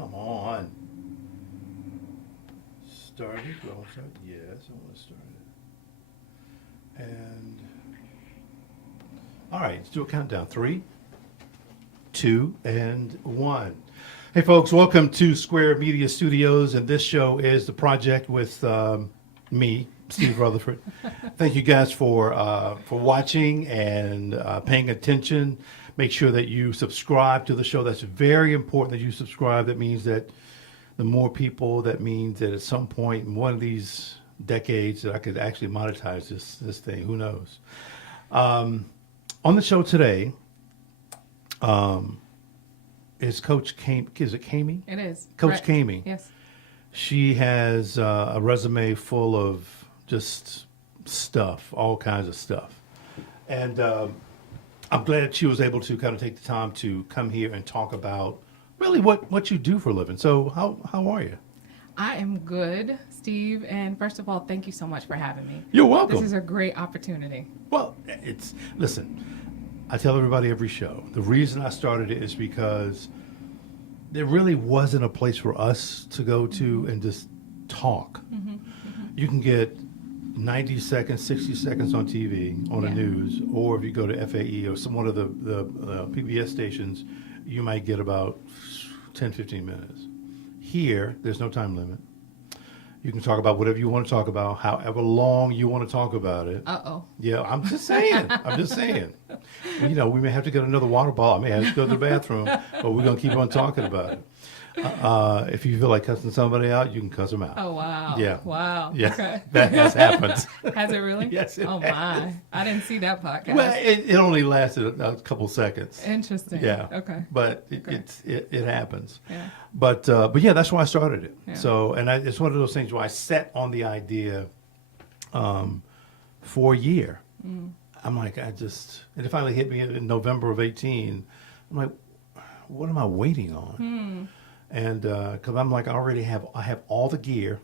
Come on. Started. Well, start. Yes, I want to start it. And all right, let's do a countdown. 3, 2, and 1. Hey, folks, welcome to Square Media Studios, and this show is The Project with me, Steve Rutherford. Thank you guys for watching and paying attention. Make sure that you subscribe to the show. That's very important that you subscribe. That means that the more people, that means that at some point in one of these decades that I could actually monetize this thing. Who knows? On the show today is Coach Cayme. Is it Cayme? It is. Coach Correct. Cayme. Yes. She has a resume full of just stuff, all kinds of stuff. And I'm glad she was able to kind of take the time to come here and talk about really what you do for a living. So how are you? I am good, Steve. And first of all, thank you so much for having me. You're welcome. This is a great opportunity. Well, listen, I tell everybody every show, the reason I started it is because there really wasn't a place for us to go to and just talk. Mm-hmm. You can get 90 seconds, 60 seconds on TV, on the news, or if you go to FAE or some one of the PBS stations, you might get about 10, 15 minutes. Here, there's no time limit. You can talk about whatever you want to talk about, however long you want to talk about it. Uh-oh. Yeah, I'm just saying. You know, we may have to get another water bottle. I may have to go to the bathroom, but we're going to keep on talking about it. If you feel like cussing somebody out, you can cuss them out. Oh, wow. Yeah. Wow. Yeah, Okay. that has happened. Has it really? Yes, it Oh, has. my. I didn't see that podcast. Well, it only lasted a couple seconds. Interesting. Yeah. Okay. But Okay. it happens. Yeah. But yeah, that's why I started it. Yeah. So, and it's one of those things where I set on the idea for a year. Mm. I'm like, and it finally hit me in November of 18. I'm like, what am I waiting on? Hmm. And because I'm like, I have all the gear.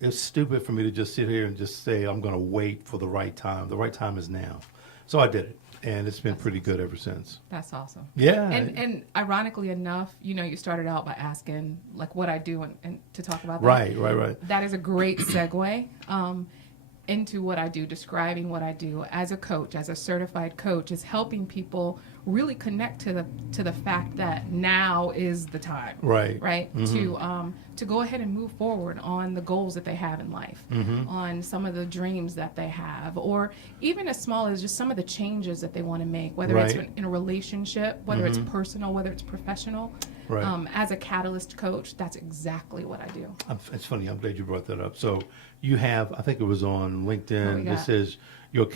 It's stupid for me to just sit here and just say I'm going to wait for the right time. The right time is now. So I did it, and it's been pretty good ever since. That's awesome. Yeah. And ironically enough, you started out by asking like what I do and to talk about that. Right. That is a great segue into what I do, describing what I do as a coach, as a certified coach, is helping people really connect to the fact that now is the time. Right. Mm-hmm. To go ahead and move forward on the goals that they have in life, Mm-hmm. on some of the dreams that they have, or even as small as just some of the changes that they want to make, whether it's in a relationship, whether it's personal, whether it's professional. Right. As a catalyst coach, that's exactly what I do. It's funny. I'm glad you brought that up. So you have, I think it was on LinkedIn. got? This says you're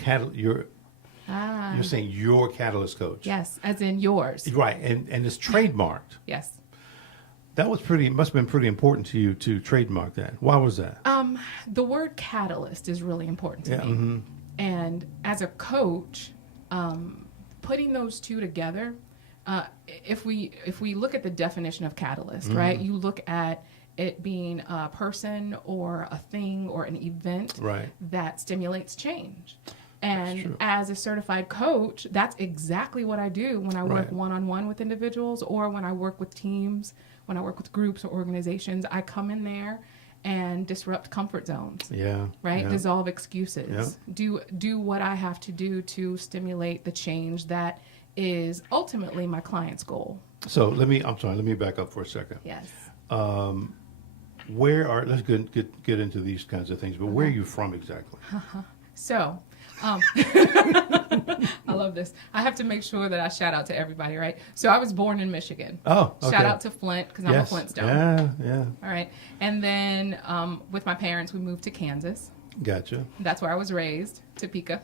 saying your catalyst coach. Yes, as in yours. Right, and it's trademarked. Yes. That was must have been pretty important to you to trademark that. Why was that? The word catalyst is really important to me. Mm-hmm. And as a coach, putting those two together, if we look at the definition of catalyst, right? You look at it being a person or a thing or an event that stimulates change. And as a certified coach, that's exactly what I do when I work one-on-one with individuals or when I work with teams, when I work with groups or organizations. I come in there and disrupt comfort zones. Yeah. Right? Yeah. Dissolve excuses. Yeah. Do what I have to do to stimulate the change that is ultimately my client's goal. So let me back up for a second. Yes. Let's get into these kinds of things, but where are you from exactly? So, I love this. I have to make sure that I shout out to everybody, right? So I was born in Michigan. Oh, okay. Shout out to Flint because I'm a Flintstone. Yeah. All right. And then with my parents, we moved to Kansas. Gotcha. That's where I was raised, Topeka.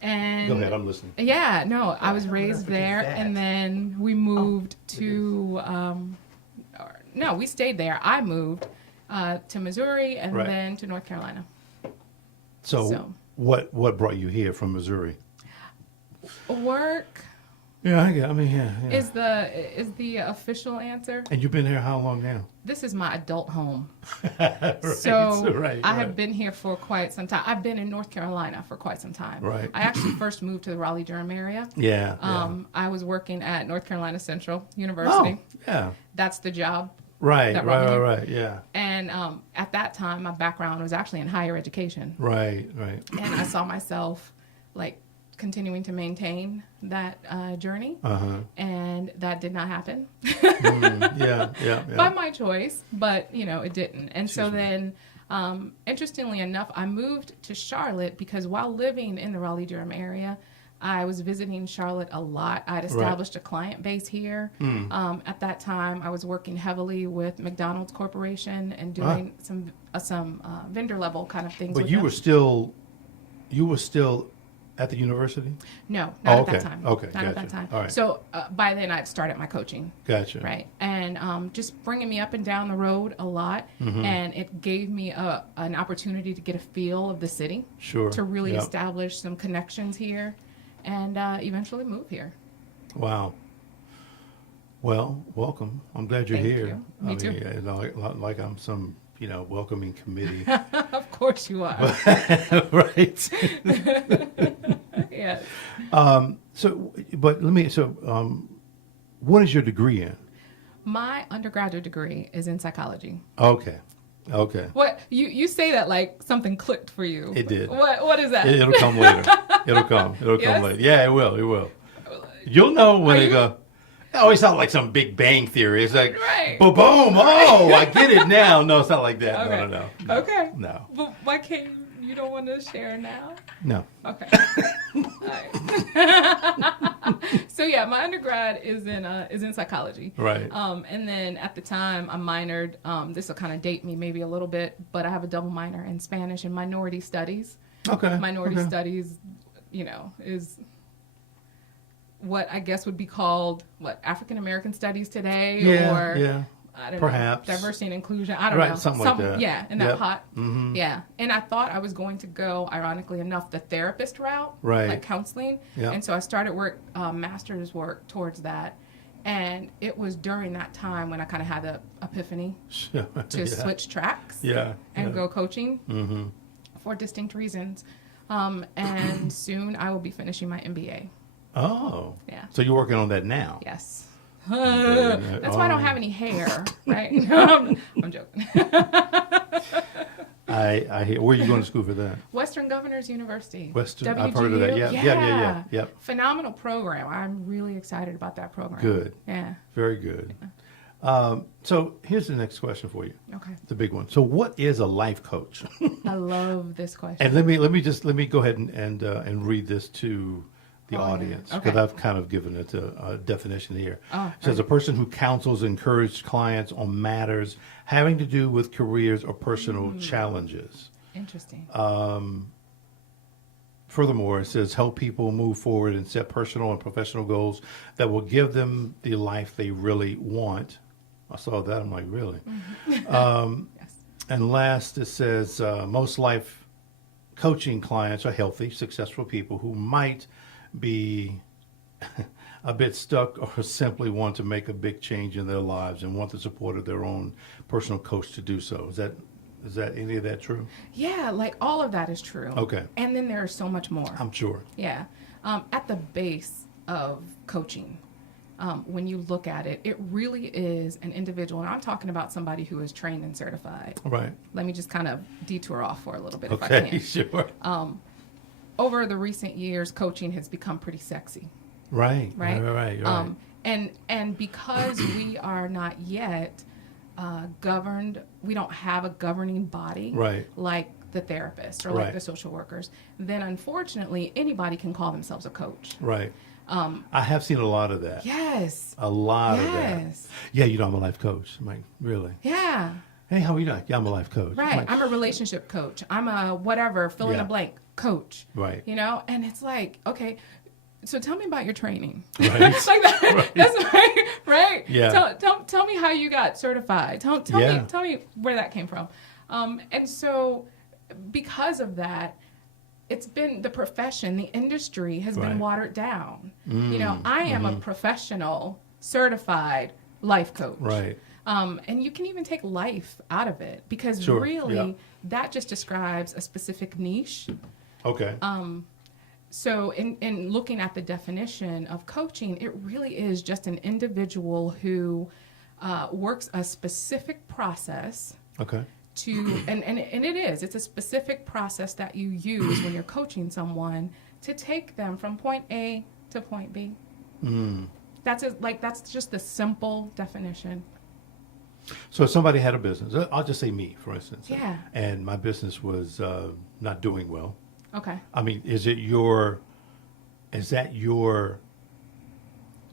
And go ahead, I'm listening. Yeah, no, I was raised there, and then we moved to. No, we stayed there. I moved to Missouri and then to North Carolina. So what brought you here from Missouri? Work, Yeah, I mean, yeah. is the official answer. And you've been here how long now? This is my adult home. Right, So right, I have been here for quite some time. I've been in North Carolina for quite some time. Right. I actually first moved to the Raleigh-Durham area. Yeah. I was working at North Carolina Central University. Oh, yeah. That's the job. Right, That brought me here. right, yeah. And at that time, my background was actually in higher education. Right. And I saw myself like continuing to maintain that journey. Uh-huh. And that did not happen. Yeah. By my choice, but it didn't. And so Excuse me. then, interestingly enough, I moved to Charlotte because while living in the Raleigh-Durham area, I was visiting Charlotte a lot. I'd established a client base here. At that time, I was working heavily with McDonald's Corporation and doing some vendor level kind of things. But with you them. were still at the university? No, not at okay. that time. Okay, not at gotcha. that time. All right. So by then, I'd started my coaching. Gotcha. Right. And just bringing me up and down the road a lot. And it gave me an opportunity to get a feel of the city. Sure. To really Yep. establish some connections here and eventually move here. Wow. Well, welcome. I'm glad you're Thank here. you. Me too. Like I'm some, welcoming committee. Of course you are. Right. Yes. What is your degree in? My undergraduate degree is in psychology. Okay. What you say that like something clicked for you. It did. What is that? It'll come later. It'll come Yes? later. Yeah, it will. You'll know when Are they you- go. It always sounds like some Big Bang Theory. It's like, Right. boom, oh, I get it now. No, it's not like that. Okay. No. Okay. No. But why can't you don't want to share now? No. Okay. All right. So yeah, my undergrad is in psychology. Right. And then at the time I minored. This will kind of date me maybe a little bit, but I have a double minor in Spanish and minority studies. Okay. Minority studies, is what I guess would be called African American studies today, or Yeah. I don't Perhaps. know, diversity and inclusion. I don't Right, know. something like that. Yeah, in that Yep. pot. Mm-hmm. Yeah. And I thought I was going to go, ironically enough, the therapist route, Right. like counseling. Yep. And so I started master's work towards that. And it was during that time when I kind of had the epiphany to Yeah. switch tracks Yeah. and go coaching Mm-hmm. for distinct reasons. And soon I will be finishing my MBA. Oh. Yeah. So you're working on that now? Yes. Very That's why I don't nice. have any hair, right? No, I'm joking. I hear. Where are you going to school for that? Western Governors University. Western. I've heard of that. WGU. Yeah. Yep. Phenomenal program. I'm really excited about that program. Good. Yeah. Very good. So here's the next question for you. Okay. The big one. So what is a life coach? I love this question. And let me go ahead and read this to the Oh, yeah. audience, Okay. because I've kind of given it a definition here. Oh, It says a person who counsels and encourages clients on matters having to do with careers or personal challenges. Interesting. Furthermore, it says help people move forward and set personal and professional goals that will give them the life they really want. I saw that. I'm like, really? Yes. And last, it says most life coaching clients are healthy, successful people who might be a bit stuck or simply want to make a big change in their lives and want the support of their own personal coach to do so. Is that any of that true? Yeah, like all of that is true. Okay. And then there's so much more. I'm sure. Yeah. At the base of coaching, when you look at it, it really is an individual. And I'm talking about somebody who is trained and certified. Right. Let me just kind of detour off for a little bit if I Okay, can. sure. Over the recent years, coaching has become pretty sexy. Right. Right. Right. And because we are not yet governed, we don't have a governing body Right. like the therapist or Right. like the social workers, then unfortunately anybody can call themselves a coach. Right. I have seen a lot of that. Yes. A lot of that. Yes. Yeah, I'm a life coach. I'm like, really? Yeah. Hey, how are you doing? Yeah, I'm a life coach. Right. Like, I'm a relationship coach. I'm a whatever, fill in Yeah. the blank coach. Right. And it's like, okay, so tell me about your training. Right. Like that. Right. That's right. Right. Yeah. Tell me how you got certified. Tell me where that came from. And so because of that, it's been the profession, the industry has been Right. watered down. I am a professional, certified life coach. Right. And you can even take life out of it because Sure, really yeah. that just describes a specific niche. Okay. So in looking at the definition of coaching, it really is just an individual who works a specific process Okay. it's a specific process that you use when you're coaching someone to take them from point A to point B. That's just the simple definition. So if somebody had a business, I'll just say me, for instance. Yeah. And my business was not doing well. Okay. I mean, do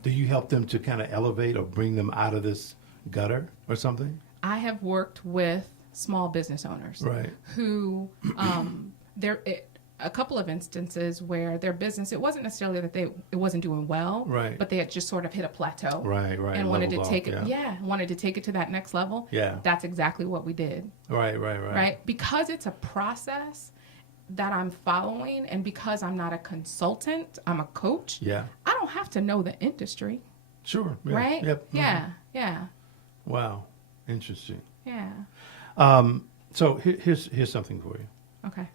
you help them to kind of elevate or bring them out of this gutter or something? I have worked with small business owners Right. who a couple of instances where their business, it wasn't necessarily that it wasn't doing well, Right. but they had just sort of hit a plateau. Right, And wanted to leveled take off, it, wanted to take it to that next level. Yeah. That's exactly what we did. Right. Because it's a process that I'm following, and because I'm not a consultant, I'm a coach. Yeah. I don't have to know the industry, Sure. Yeah. right? Yep. Yeah. Wow. Interesting. Yeah. So here's something for you. Okay.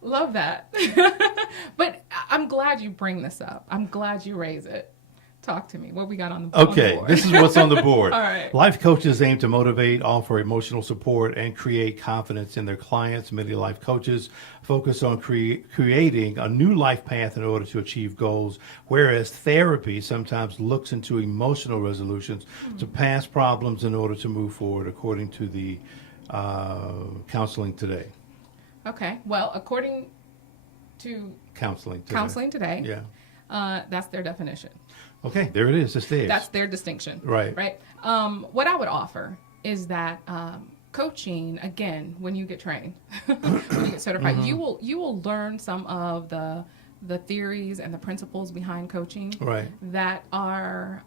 Love that. But I'm glad you bring this up. I'm glad you raise it. Talk to me. What we got on the Okay, board? this is what's on the board. All right. Life coaches aim to motivate, offer emotional support, and create confidence in their clients. Many life coaches focus on creating a new life path in order to achieve goals, whereas therapy sometimes looks into emotional resolutions to past problems in order to move forward, according to the Counseling Today. Okay. Well, according to Counseling Today. Counseling Today, Yeah. that's their definition. Okay, there it is. It's theirs. That's their distinction. Right. Right. What I would offer is that coaching, again, when you get trained, when you get certified, you will learn some of the theories and the principles behind coaching Right. that are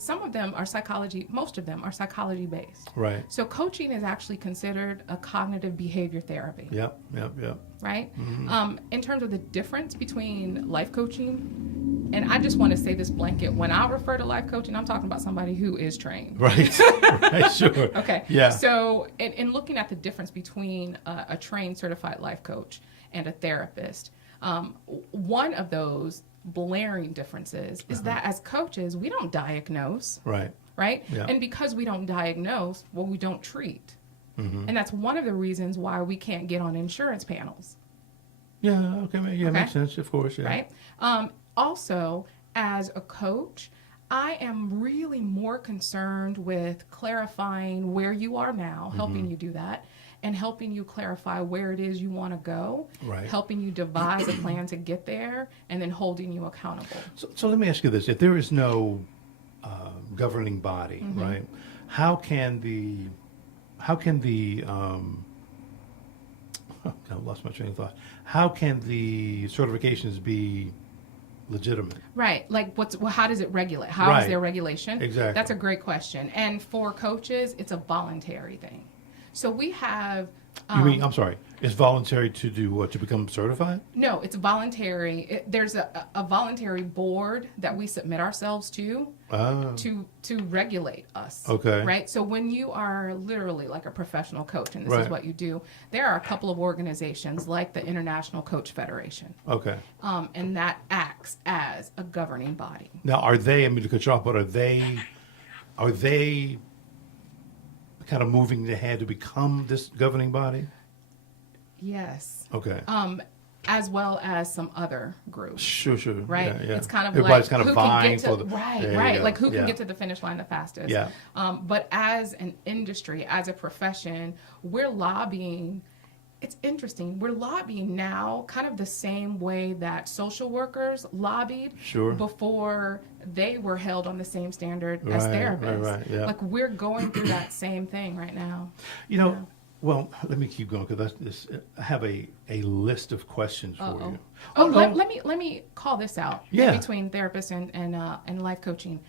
some of them are psychology, most of them are psychology based. Right. So coaching is actually considered a cognitive behavior therapy. Yep. Right? In terms of the difference between life coaching, and I just want to say this blanket, when I refer to life coaching, I'm talking about somebody who is trained. Right. Right. Sure. Okay. Yeah. So in looking at the difference between a trained certified life coach and a therapist, one of those blaring differences is that as coaches, we don't diagnose. Right. Right? Yeah. And because we don't diagnose, well, we don't treat. And that's one of the reasons why we can't get on insurance panels. Yeah, okay, yeah, Okay. makes sense, of course, yeah. Right? Also, as a coach, I am really more concerned with clarifying where you are now, helping you do that, and helping you clarify where it is you want to go, Right. helping you devise a plan to get there, and then holding you accountable. So let me ask you this: if there is no governing body, right? How can the I lost my train of thought. How can the certifications be legitimate? Right. Like, how does it regulate? How is Right. there regulation? Exactly. That's a great question. And for coaches, it's a voluntary thing. So we have. You mean, I'm sorry, it's voluntary to do what? To become certified? No, it's voluntary. There's a voluntary board that we submit ourselves to regulate us. Okay. Right? So when you are literally like a professional coach, and this is Right. what you do, there are a couple of organizations like the International Coach Federation, Okay. and that acts as a governing body. Now, are they? I mean, to cut you off, but are they kind of moving ahead to become this governing body? Yes. Okay. As well as some other groups. Sure. Right? Yeah, yeah. It's kind of Everybody's like kind of who can vying get to for the right, There you right. go. Like who can Yeah. get to the finish line the fastest. Yeah. But as an industry, as a profession, we're lobbying. It's interesting. We're lobbying now kind of the same way that social workers lobbied Sure. before they were held on the same standard as Right, therapists. right, yeah. Like we're going through that same thing right now. You know, well, let me keep going because I have a list of questions for Uh-oh. you. Oh, no. let me call this out. Yeah. Between therapist and life coaching,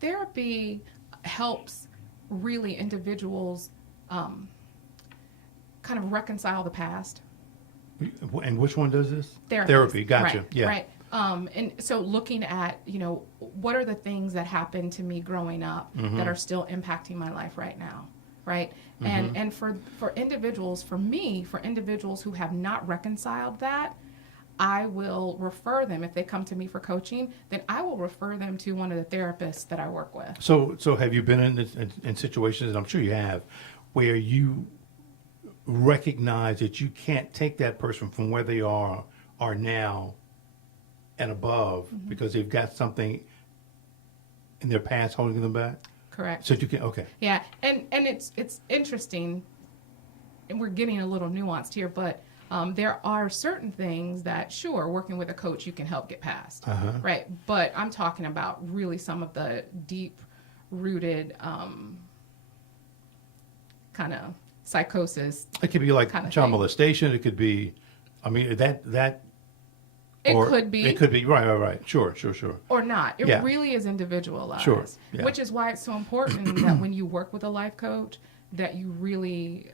therapy helps really individuals kind of reconcile the past. And which one does this? Therapy, gotcha. right, Yeah. right. And so looking at, what are the things that happened to me growing up that are still impacting my life right now, right? And for individuals, for individuals who have not reconciled that, I will refer them, if they come to me for coaching, then I will refer them to one of the therapists that I work with. So have you been in situations, and I'm sure you have, where you recognize that you can't take that person from where they are now and above because they've got something in their past holding them back? Correct. So you can, okay. Yeah, and it's interesting, and we're getting a little nuanced here, but there are certain things that, sure, working with a coach, you can help get past, right? But I'm talking about really some of the deep-rooted kind of psychosis. It could be like kind of child thing. molestation. It could be, I mean, that. It Or could be. It could be, right. Sure. Or not. It Yeah. really is individualized. Sure, yeah. Which is why it's so important that when you work with a life coach, that you really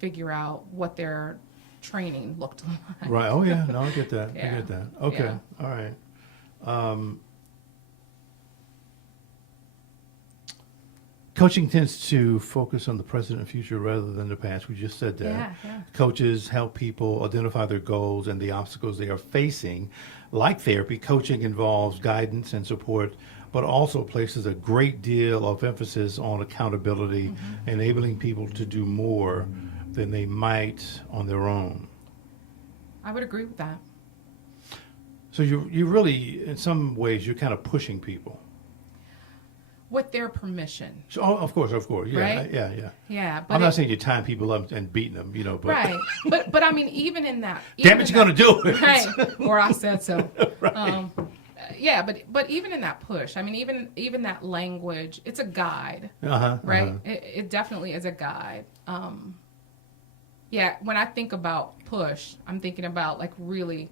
figure out what their training looked like. Right. Oh, yeah. No, I get that. I Yeah. get that. Okay. Yeah. All right. Coaching tends to focus on the present and future rather than the past. We just said that. Yeah. Coaches help people identify their goals and the obstacles they are facing. Like therapy, coaching involves guidance and support, but also places a great deal of emphasis on accountability, enabling people to do more than they might on their own. I would agree with that. So you really, in some ways, you're kind of pushing people. With their permission. So, of course, yeah, Right? yeah. Yeah. But I'm not saying you're tying people up and beating them, but right. But I mean, even in that. damn it, you're gonna do it. Right. Or I said so. Right. Yeah, but even in that push, I mean, even that language, it's a guide, Uh-huh. right? Uh-huh. It definitely is a guide. Yeah, when I think about push, I'm thinking about like really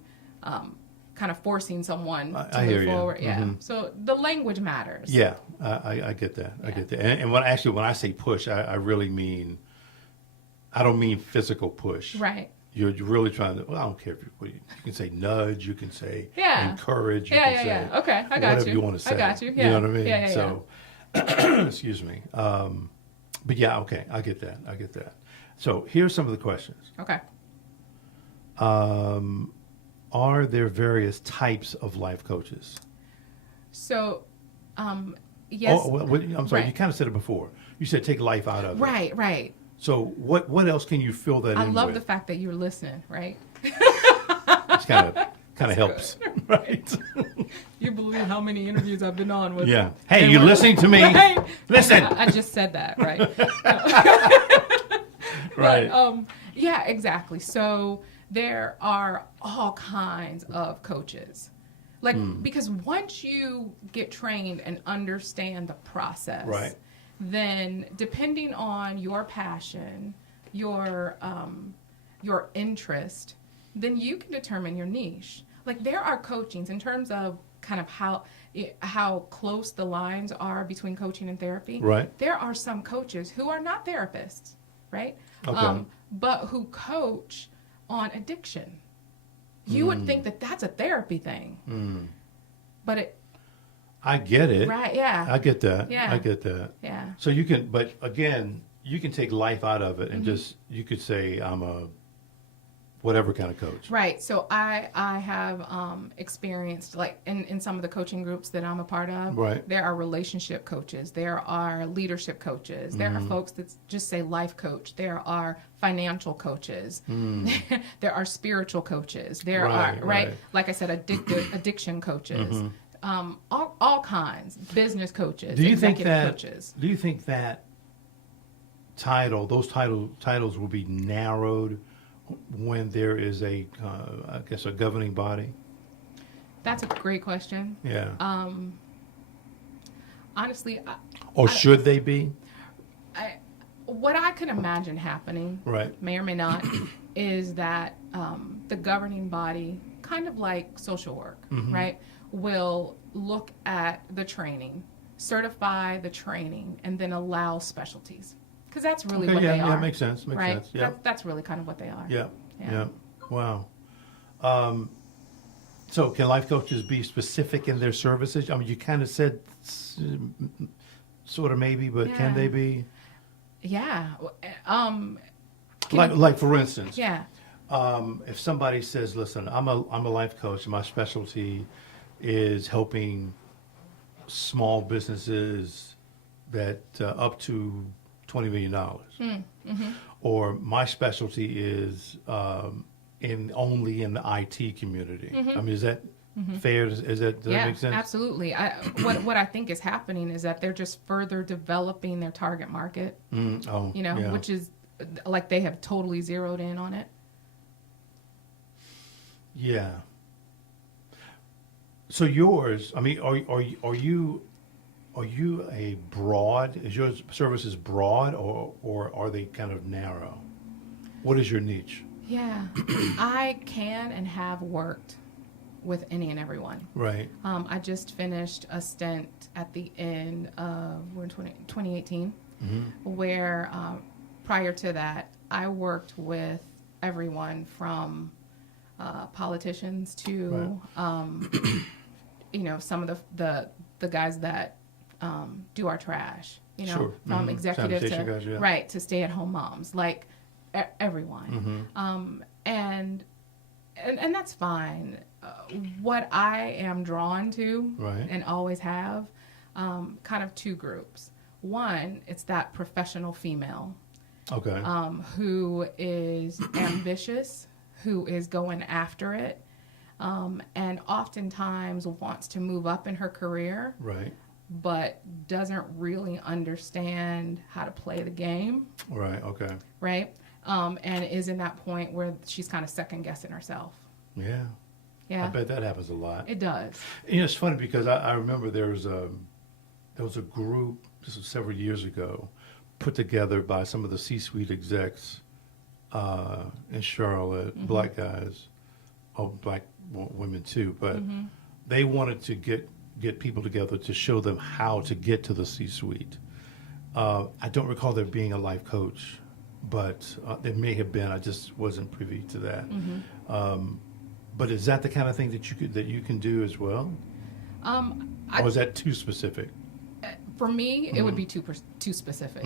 kind of forcing someone to I hear move you. forward. Yeah. Mhm. So the language matters. Yeah, I get that. I get that. And when I say push, I really mean, I don't mean physical push. Right. You're really trying to. Well, I don't care if you can say nudge. You can say encourage. You can say Yeah. Okay, I got whatever you. you want to say. I got you. You Yeah. know what I mean? Yeah. So, excuse me. But yeah, okay, I get that. So here's some of the questions. Okay. Are there various types of life coaches? So, yes. Oh, well, I'm sorry. Right. You kind of said it before. You said take life out of it. Right. So what else can you fill that I in love with? the fact that you're listening, right? It's kind of helps, right? You believe how many interviews I've been on with. Yeah. Hey, you listening to me? Right. Listen. I just said that, right? Right. But, yeah, exactly. So there are all kinds of coaches. Like, because once you get trained and understand the process, Right. then depending on your passion, your interest, then you can determine your niche. Like, there are coachings in terms of kind of how close the lines are between coaching and therapy. Right. There are some coaches who are not therapists, right? Okay. But who coach on addiction. You would think that that's a therapy thing. But it, I get it. right, yeah. I get that. Yeah. I get that. Yeah. So you can, but again, you can take life out of it and just, you could say I'm a whatever kind of coach. Right. So I have experienced, like in some of the coaching groups that I'm a part of, Right. there are relationship coaches, there are leadership coaches, there are folks that just say life coach, there are financial coaches, there are spiritual coaches, there Right, are, right. like I said, addiction coaches, all kinds, business coaches, Do you think executive that? coaches. Do you think that those titles will be narrowed when there is I guess, a governing body? That's a great question. Yeah. Honestly, Or should they be? what I could imagine happening, Right. may or may not, is that the governing body, kind of like social work, right, will look at the training, certify the training, and then allow specialties, Because that's really Okay, what they are. yeah, makes sense. Makes right? sense. Yeah. That's really kind of what they are. Yeah. Yeah. Yeah. Wow. So can life coaches be specific in their services? I mean, you kind of said sort of maybe, but can Yeah. they be? Yeah. Like for instance, Yeah. if somebody says, "Listen, I'm a life coach. And my specialty is helping small businesses that up to $20 million," or my specialty is only in the IT community. I mean, is that fair? Does that make sense? Absolutely. What I think is happening is that they're just further developing their target market. Oh, yeah. Which is like they have totally zeroed in on it. Yeah. So yours, I mean, are you a broad? Is your services broad, or are they kind of narrow? What is your niche? Yeah, I can and have worked with any and everyone. Right. I just finished a stint at the end of 2018, where prior to that, I worked with everyone from politicians to, some of the guys that do our trash. Sure. From executive Sanitation to guys, yeah. right to stay-at-home moms, like everyone. And that's fine. What I am drawn to, Right. and always have, kind of two groups. One, it's that professional female Okay. who is ambitious, who is going after it, and oftentimes wants to move up in her career, Right. but doesn't really understand how to play the game, Right. Okay. right? And is in that point where she's kind of second guessing herself. Yeah. Yeah, I bet that happens a lot. it does. It's funny because I remember there was a group, this was several years ago, put together by some of the C-suite execs in Charlotte, black guys, black women too, but they wanted to get people together to show them how to get to the C-suite. I don't recall there being a life coach, but there may have been. I just wasn't privy to that. But is that the kind of thing that you can do as well? Or is that too specific? For me, it would be too specific.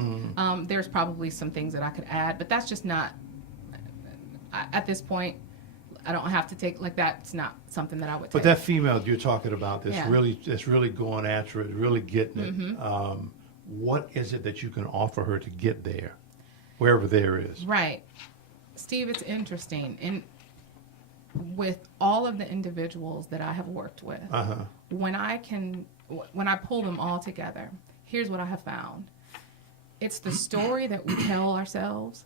There's probably some things that I could add, but that's just not. At this point, I don't have to take like that's not something that I would take. But that female you're talking about that's Yeah. really going after it, really getting it. What is it that you can offer her to get there, wherever there is? Right. Steve, it's interesting. And with all of the individuals that I have worked with, when I pull them all together, here's what I have found. It's the story that we tell ourselves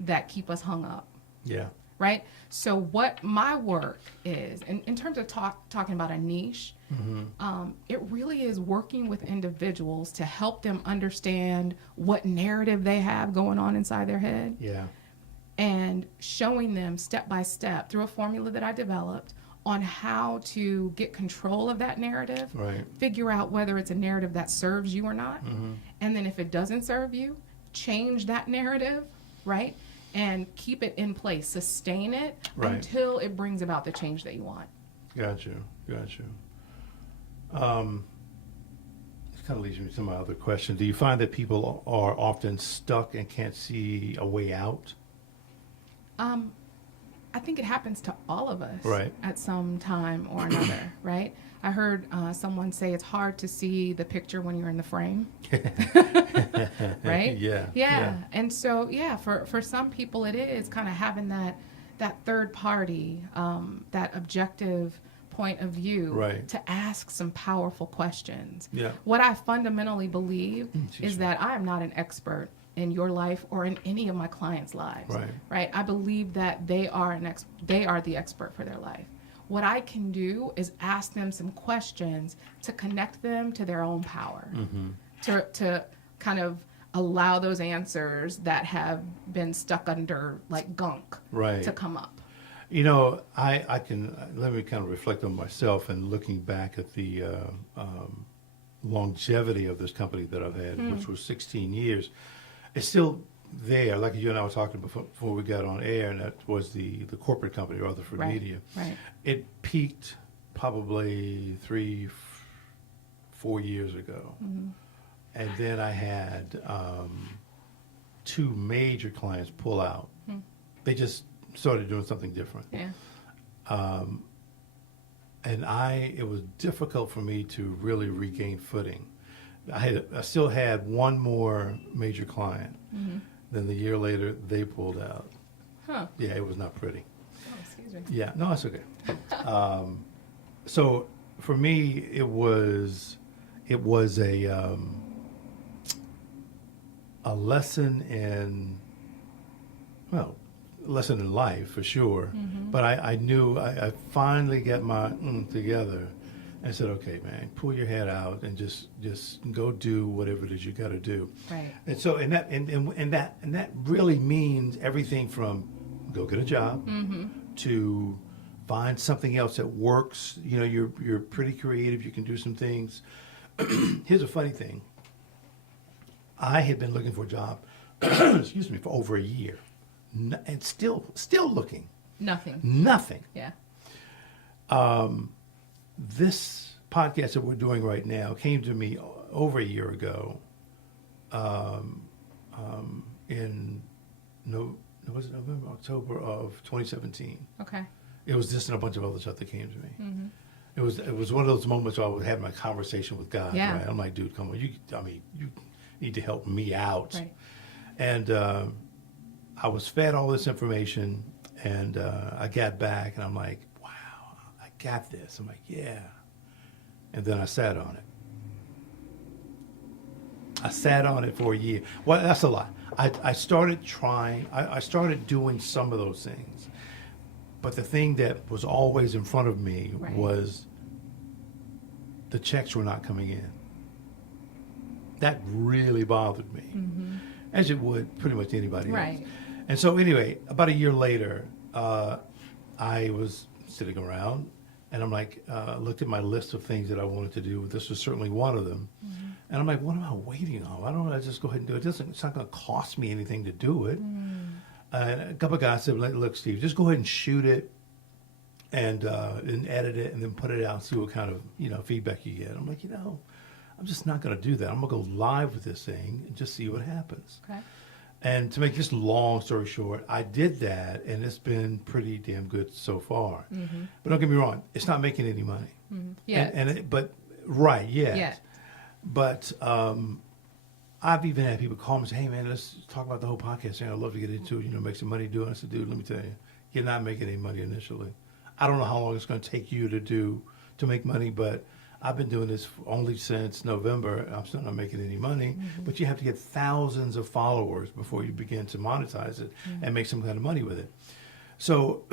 that keep us hung up. Yeah. Right? So what my work is, in terms of talking about a niche, it really is working with individuals to help them understand what narrative they have going on inside their head, Yeah. and showing them step by step through a formula that I developed on how to get control of that narrative, Right. figure out whether it's a narrative that serves you or not, and then if it doesn't serve you, change that narrative, right? And keep it in place, sustain it Right. until it brings about the change that you want. Got you. This kind of leads me to my other question. Do you find that people are often stuck and can't see a way out? I think it happens to all of us Right. at some time or another, right? I heard someone say it's hard to see the picture when you're in the frame. Right? Yeah. And so, for some people it is kind of having that third party, that objective point of view Right. to ask some powerful questions. Yeah. What I fundamentally believe Excuse is me. that I am not an expert in your life or in any of my clients' lives. Right? I believe that they are the expert for their life. What I can do is ask them some questions to connect them to their own power, to kind of allow those answers that have been stuck under like gunk Right. to come up. You know, I can, let me kind of reflect on myself and looking back at the longevity of this company that I've had, which was 16 years. it's still there. Like you and I were talking before we got on air, and that was the corporate company, Rutherford Right. Media. Right. It peaked probably 4 years ago. Mm-hmm. And then I had 2 major clients pull out. Hmm. They just started doing something different. Yeah. And it was difficult for me to really regain footing. I still had one more major client. Mm-hmm. Then the year later, they pulled out. Huh. Yeah, it was not pretty. Oh, excuse me. Yeah, no, that's okay. So for me, it was a lesson in, well, a lesson in life for sure. Mm-hmm. But I knew I finally got my together and said, okay, man, pull your head out and just go do whatever it is you got to do. Right. And so and that really means everything from go get a job Mm-hmm. to find something else that works. You know, you're pretty creative. You can do some things. Here's a funny thing. I had been looking for a job, excuse me, for over a year, and still looking. Nothing. Yeah. This podcast that we're doing right now came to me over a year ago. Was it November, October of 2017? Okay. It was this and a bunch of other stuff that came to me. Mm-hmm. It was one of those moments where I would have my conversation with God. Yeah. Right? I'm like, dude, come on, you need to help me out. Right. And I was fed all this information, and I got back, and I'm like, wow, I got this. I'm like, yeah. And then I sat on it. I sat on it for a year. Well, that's a lot. I started trying. I started doing some of those things. But the thing that was always in front of me Right. was the checks were not coming in. That really bothered me, Mm-hmm. as it would pretty much anybody Right. else. And so anyway, about a year later, I was sitting around, and I'm like, looked at my list of things that I wanted to do. This was certainly one of them. Mm-hmm. And I'm like, what am I waiting on? Why don't I just go ahead and do it? It's not going to cost me anything to do it. Mm. And a couple of guys said, look, Steve, just go ahead and shoot it and edit it and then put it out and see what kind of, feedback you get. I'm like, I'm just not going to do that. I'm going to go live with this thing and just see what happens. Okay. And to make this long story short, I did that, and it's been pretty damn good so far. Mm-hmm. But don't get me wrong, it's not making any money. Mm-hmm. Yeah. Right, yes. Yeah. But I've even had people call me and say, hey, man, let's talk about the whole podcast thing. I'd love to get into it, make some money doing it. I said, dude, let me tell you, you're not making any money initially. I don't know how long it's going to take you to make money, but I've been doing this only since November. I'm still not making any money, Mm-hmm. but you have to get thousands of followers before you begin to monetize it Mm-hmm. and make some kind of money with it. So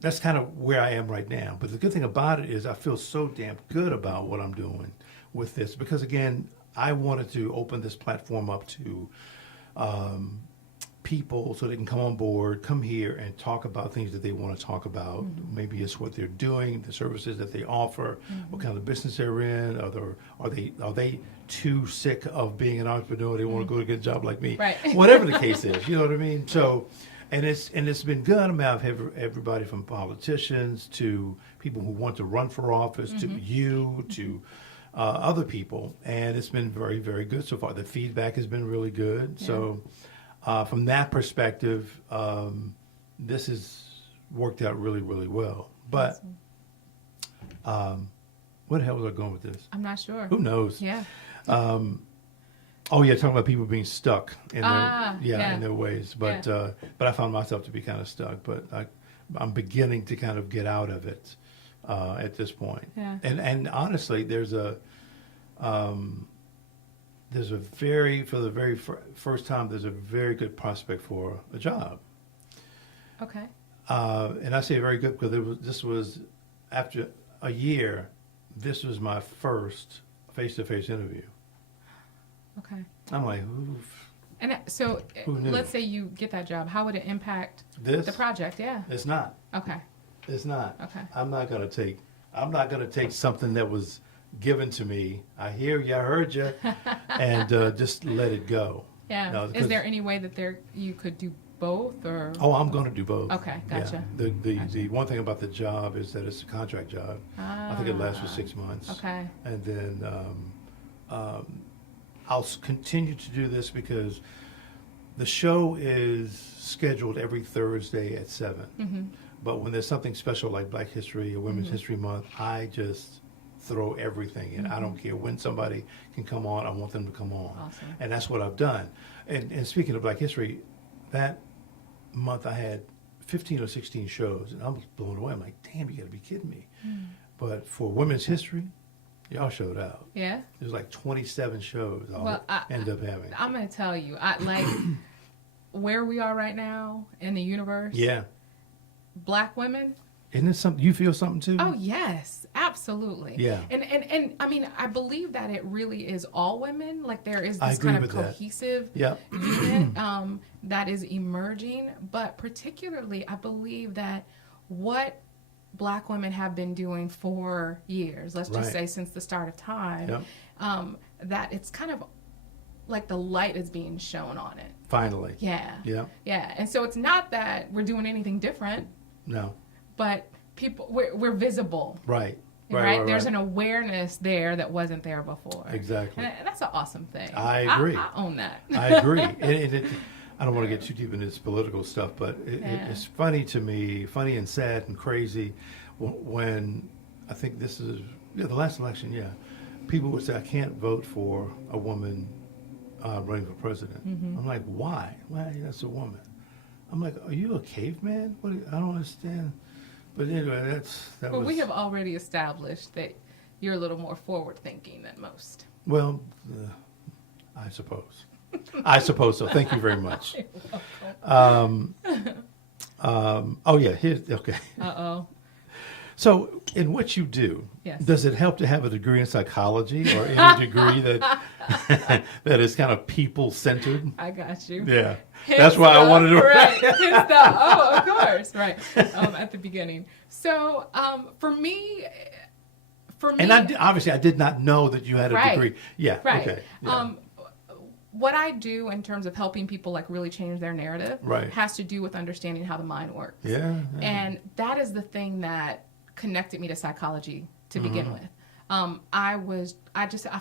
that's kind of where I am right now. But the good thing about it is I feel so damn good about what I'm doing with this because, again, I wanted to open this platform up to people so they can come on board, come here and talk about things that they want to talk about. Mm-hmm. Maybe it's what they're doing, the services that they offer, what kind of business they're in. Are they too sick of being an entrepreneur? They want to go to get a job like me. Right. Whatever the case is, you know what I mean? So, and it's been good. I mean, I've had everybody from politicians to people who want to run for office to you to other people, and it's been very, very good so far. The feedback has been really good. Yeah. So. From that perspective, this has worked out really, really well. But where the hell was I going with this? I'm not sure. Who knows? Yeah. Oh yeah, talking about people being stuck in yeah. in their ways. But but I found myself to be kind of stuck. But I'm beginning to kind of get out of it at this point. Yeah. And honestly, for the very first time, there's a very good prospect for a job. Okay. And I say very good because this was after a year, this was my first face-to-face interview. Okay. I'm like, oof. And so Who knew? let's say you get that job. How would it impact This? the project? Yeah. It's not. Okay. It's not. Okay. I'm not gonna take something that was given to me. I hear you, I heard you, and just let it go. Yeah. No, Is 'cause- there any way that you could do both, or? Oh, I'm going to do both. Okay, gotcha. Yeah. The one thing about the job is that it's a contract job. I think it lasts for 6 months. Okay. And then I'll continue to do this because the show is scheduled every Thursday at 7. Mm-hmm. But when there's something special like Black History or Women's History Month, I just throw everything in. I don't care when somebody can come on. I want them to come on. Awesome. And that's what I've done. And speaking of Black History, that month I had 15 or 16 shows, and I was blown away. I'm like, damn, you got to be kidding me. But for Women's History, y'all showed out. Yeah. There's like 27 shows I'll Well, end up having. I'm going to tell you, like where we are right now in the universe. Yeah. Black women. Isn't it something, you feel something too? Oh yes, absolutely. Yeah. And I mean, I believe that it really is all women. Like there is I this agree kind of with that. cohesive Yep. unit that is emerging. But particularly, I believe that what Black women have been doing for years, let's just Right. say since the start of time, Yep. that it's kind of like the light is being shown on it. Finally. Yeah. Yeah. Yeah. And so it's not that we're doing anything different, No. but we're visible. Right. Right? There's an awareness there that wasn't there before. Exactly. And that's an awesome thing. I agree. I own that. I agree. I don't want to get too deep into this political stuff, but it's funny to me, funny and sad and crazy when I think this is the last election, people would say, I can't vote for a woman running for president. I'm like, why? Well, that's a woman. I'm like, are you a caveman? I don't understand. But anyway, that Well, was... we have already established that you're a little more forward thinking than most. Well, I suppose. I suppose so. Thank you very much. Oh, yeah. Okay. Uh-oh. So, in what you do, Yes. does it help to have a degree in psychology or any degree that that is kind of people-centered? I got you. Yeah. Hence That's why I wanted to... Right. Hence of course. Right. At the beginning. So, for me... And obviously, I did not know that you had a Right. degree. Yeah. Right. Okay. Yeah. What I do in terms of helping people like really change their narrative Right. has to do with understanding how the mind works. Yeah. And that is the thing that connected me to psychology to begin with. I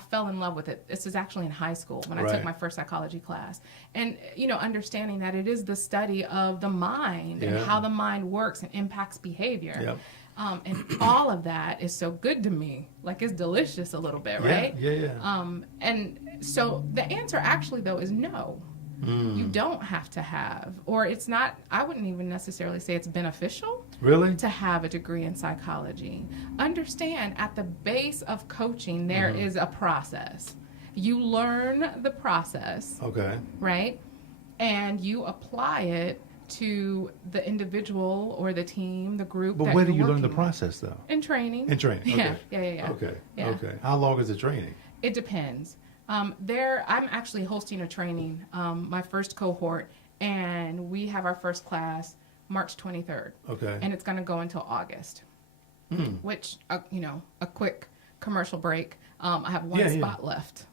fell in love with it. This is actually in high school when I took Right. my first psychology class. And, understanding that it is the study of the mind and Yeah. how the mind works and impacts behavior. Yep. And all of that is so good to me. Like it's delicious a little bit, right? Yeah. And so the answer actually though is no. You don't have to have, or it's not, I wouldn't even necessarily say it's beneficial Really? to have a degree in psychology. Understand at the base of coaching, there is a process. You learn the process, Okay. right? And you apply it to the individual or the team, the group. But that where do you're you learn the working with. process, though? In training. In training. Okay. Yeah. Okay. Yeah. Okay. How long is the training? It depends. I'm actually hosting a training, my first cohort, and we have our first class March 23rd. Okay. And it's going to go until August, which, a quick commercial break. I have one spot left.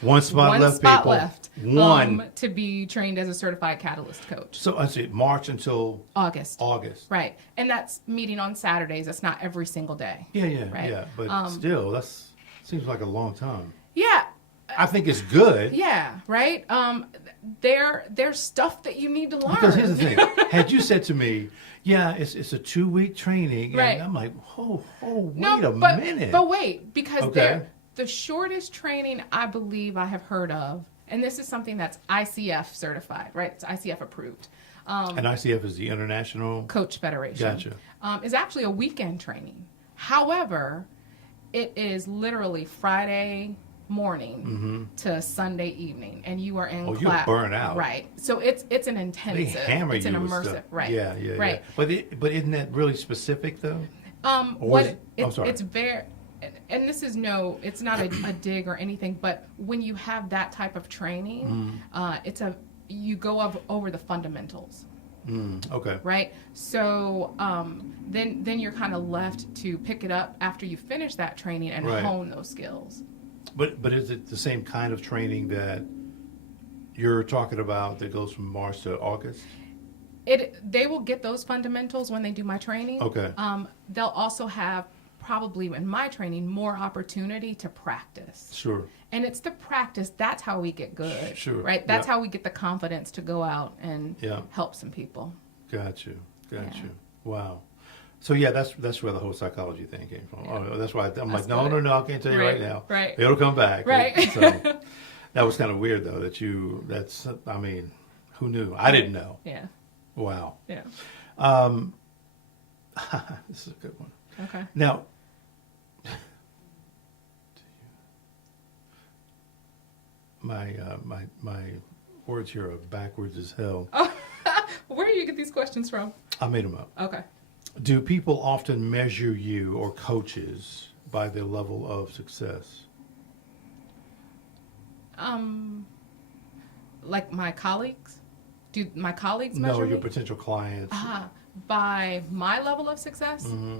One spot One left, spot people. left. One. To be trained as a certified catalyst coach. So I see March until August. August. Right. And that's meeting on Saturdays. That's not every single day. Yeah. Right. Yeah. But still, that's seems like a long time. Yeah. I think it's good. Yeah, right. There's stuff that you need to learn. Because here's the thing: had you said to me, "Yeah, it's a 2-week training," Right. and I'm like, "Oh, wait No, a but, minute." But wait, because Okay. the shortest training I believe I have heard of, and this is something that's ICF certified, right? It's ICF approved. And ICF is the International Coach Federation. Gotcha. Is actually a weekend training. However, it is literally Friday morning to Sunday evening, and you are in Oh, class. you're burnt out. Right. So it's an They intensive. hammer it's you an with immersive. stuff. Right. Yeah. Right. But isn't that really specific though? It's very, and this is it's not a dig or anything, but when you have that type of training, you go over the fundamentals. Okay. right? So then you're kind of left to pick it up after you finish that training and Right. hone those skills. But is it the same kind of training that you're talking about that goes from March to August? They will get those fundamentals when they do my training. Okay. They'll also have, probably in my training, more opportunity to practice. Sure. And it's the practice, that's how we get good. Sure. Right? That's Yeah. how we get the confidence to go out and Yeah. help some people. Got you. Yeah. Wow. So yeah, that's where the whole psychology thing came from. Yeah. Oh, that's why I'm That's like, no, good. I can't tell you right, Right, now. right. It'll come back. Right. So that was kind of weird though I mean, who knew? I didn't know. Yeah. Wow. Yeah. This is a good one. Okay. Now, my words here are backwards as hell. Where do you get these questions from? I made them up. Okay. Do people often measure you or coaches by their level of success? Like my colleagues? Do my colleagues No, measure your me? potential clients. By my level of success? Mm-hmm.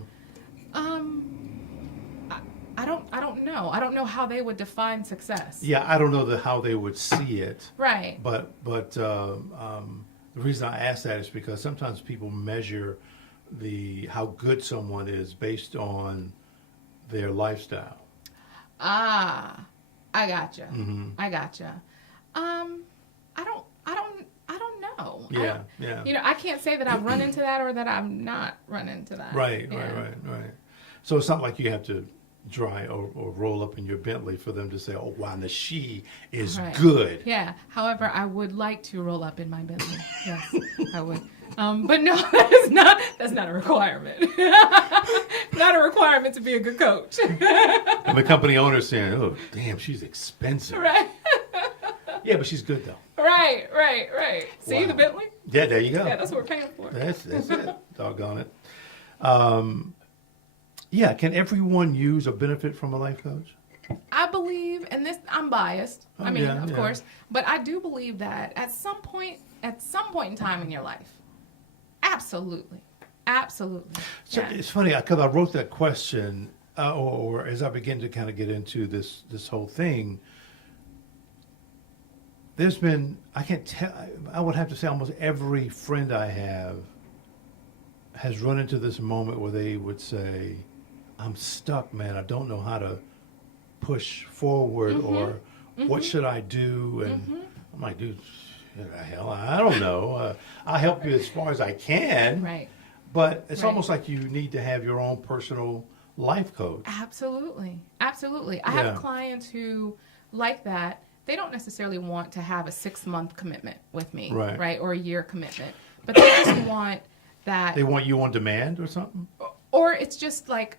I don't know. I don't know how they would define success. Yeah, I don't know how they would see it, Right. but the reason I ask that is because sometimes people measure how good someone is based on their lifestyle. I gotcha. Mm-hmm. I gotcha. I don't know. Yeah. You know, I can't say that I've run into that or that I'm not run into that. Right. Yeah. So it's not like you have to drive or roll up in your Bentley for them to say, "Oh, wow, now she is Right. good." Yeah. However, I would like to roll up in my Bentley. Yes, I would. But no, that's not a requirement. Not a requirement to be a good coach. And the company owner saying, "Oh, damn, she's expensive." Right. Yeah, but she's good though. Right. See Wow. the Bentley? Yeah, there you go. Yeah, that's what we're paying for. That's it. Doggone it. Yeah, can everyone use or benefit from a life coach? I believe, and this I'm biased. Oh, I mean, yeah, of yeah. course, but I do believe that at some point in time in your life, absolutely. So Yeah. it's funny because I wrote that question, or as I begin to kind of get into this whole thing, there's been, I can't tell, I would have to say almost every friend I have has run into this moment where they would say, "I'm stuck, man. I don't know how to push forward, or what should I do?" And I'm like, "Dude, hell, I don't know. I'll help you as far as I can." Right. But it's Right. almost like you need to have your own personal life coach. Absolutely. I Yeah. have clients who like that. They don't necessarily want to have a 6-month commitment with me, Right. Or a year commitment, but they just want that. They want you on demand or something? Or it's just like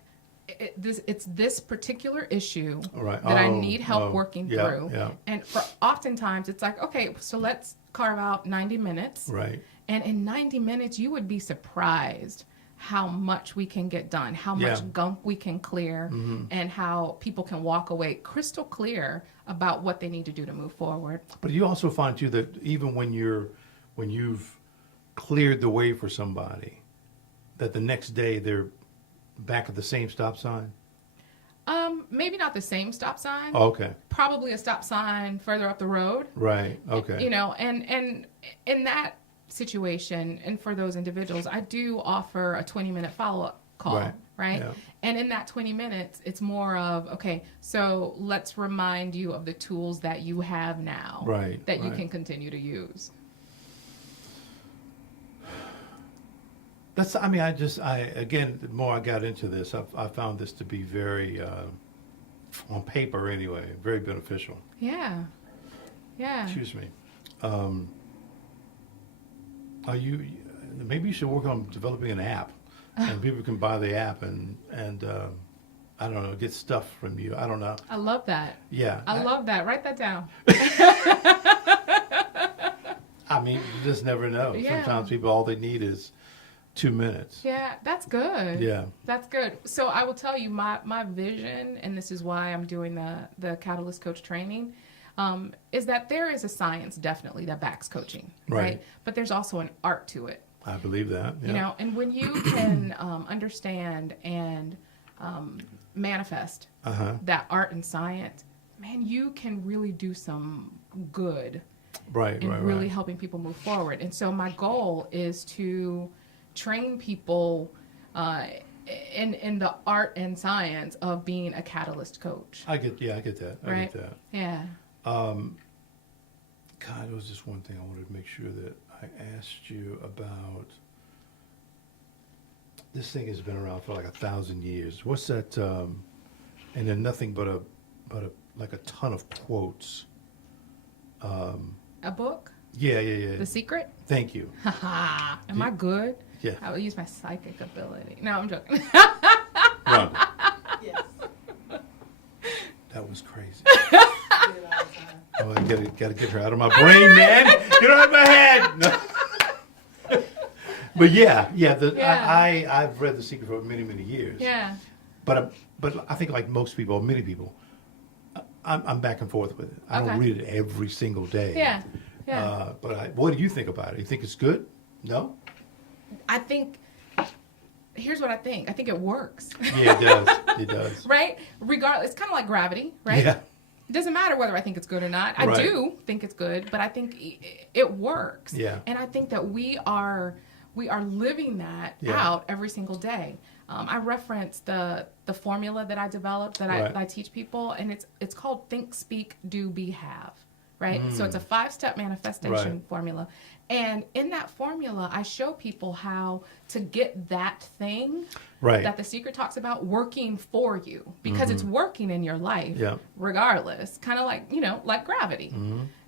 it's this particular issue Right. that I Oh, need help oh, working yeah, through. yeah. And for oftentimes it's like, okay, so let's carve out 90 minutes. Right. And in 90 minutes, you would be surprised how much we can get done, how much Yeah. gunk we can clear, and how people can walk away crystal clear about what they need to do to move forward. But you also find too that even when you've cleared the way for somebody, that the next day they're back at the same stop sign? Maybe not the same stop sign. Oh, okay. Probably a stop sign further up the road. Right. Okay. You know, and in that situation, and for those individuals, I do offer a 20-minute follow-up call, right? Yeah. And in that 20 minutes, it's more of, okay, so let's remind you of the tools that you have now Right, that you right. can continue to use. Again, the more I got into this, I found this to be very, on paper anyway, very beneficial. Yeah. Excuse me. Maybe you should work on developing an app, and people can buy the app and I don't know, get stuff from you. I don't know. I love that. Yeah. I love that. Write that down. I mean, you just never know. Yeah. Sometimes people, all they need is 2 minutes. Yeah, that's good. Yeah. That's good. So I will tell you my vision, and this is why I'm doing the Catalyst Coach training, is that there is a science definitely that backs coaching, right? Right. But there's also an art to it. I believe that. Yeah. You know, and when you can understand and manifest that art and science, man, you can really do some good in really helping people move forward. And so my goal is to train people in the art and science of being a catalyst coach. I get that. I Right? get that. Yeah. God, there was just one thing I wanted to make sure that I asked you about. This thing has been around for like 1,000 years. What's that? And then nothing but a like a ton of quotes. A book? Yeah. The Secret? Thank you. Haha. Am I good? Yeah. I will use my psychic ability. No, I'm joking. Run. Yes. That was crazy. Do it all the time. Oh, I gotta get her out of my brain, man. Get her out of my head. No. But yeah. I've read The Secret for many, many years. Yeah. But I think like most people, many people, I'm back and forth with it. I don't Okay. read it every single day. Yeah. Yeah. But what do you think about it? You think it's good? No? I think, here's what I think. I think it works. Yeah, it does. It does. Right? Regardless, it's kind of like gravity, right? Yeah. It doesn't matter whether I think it's good or not. I Right. do think it's good, but I think it works. Yeah. And I think that we are living that Yeah. out every single day. I reference the formula that I developed that Right. I teach people, and it's called Think, Speak, Do, Be, Have. Right? Mm. So it's a 5-step manifestation Right. formula. And in that formula, I show people how to get that thing Right. that The Secret talks about working for you, because it's working in your life Yeah. regardless, kind of like, like gravity.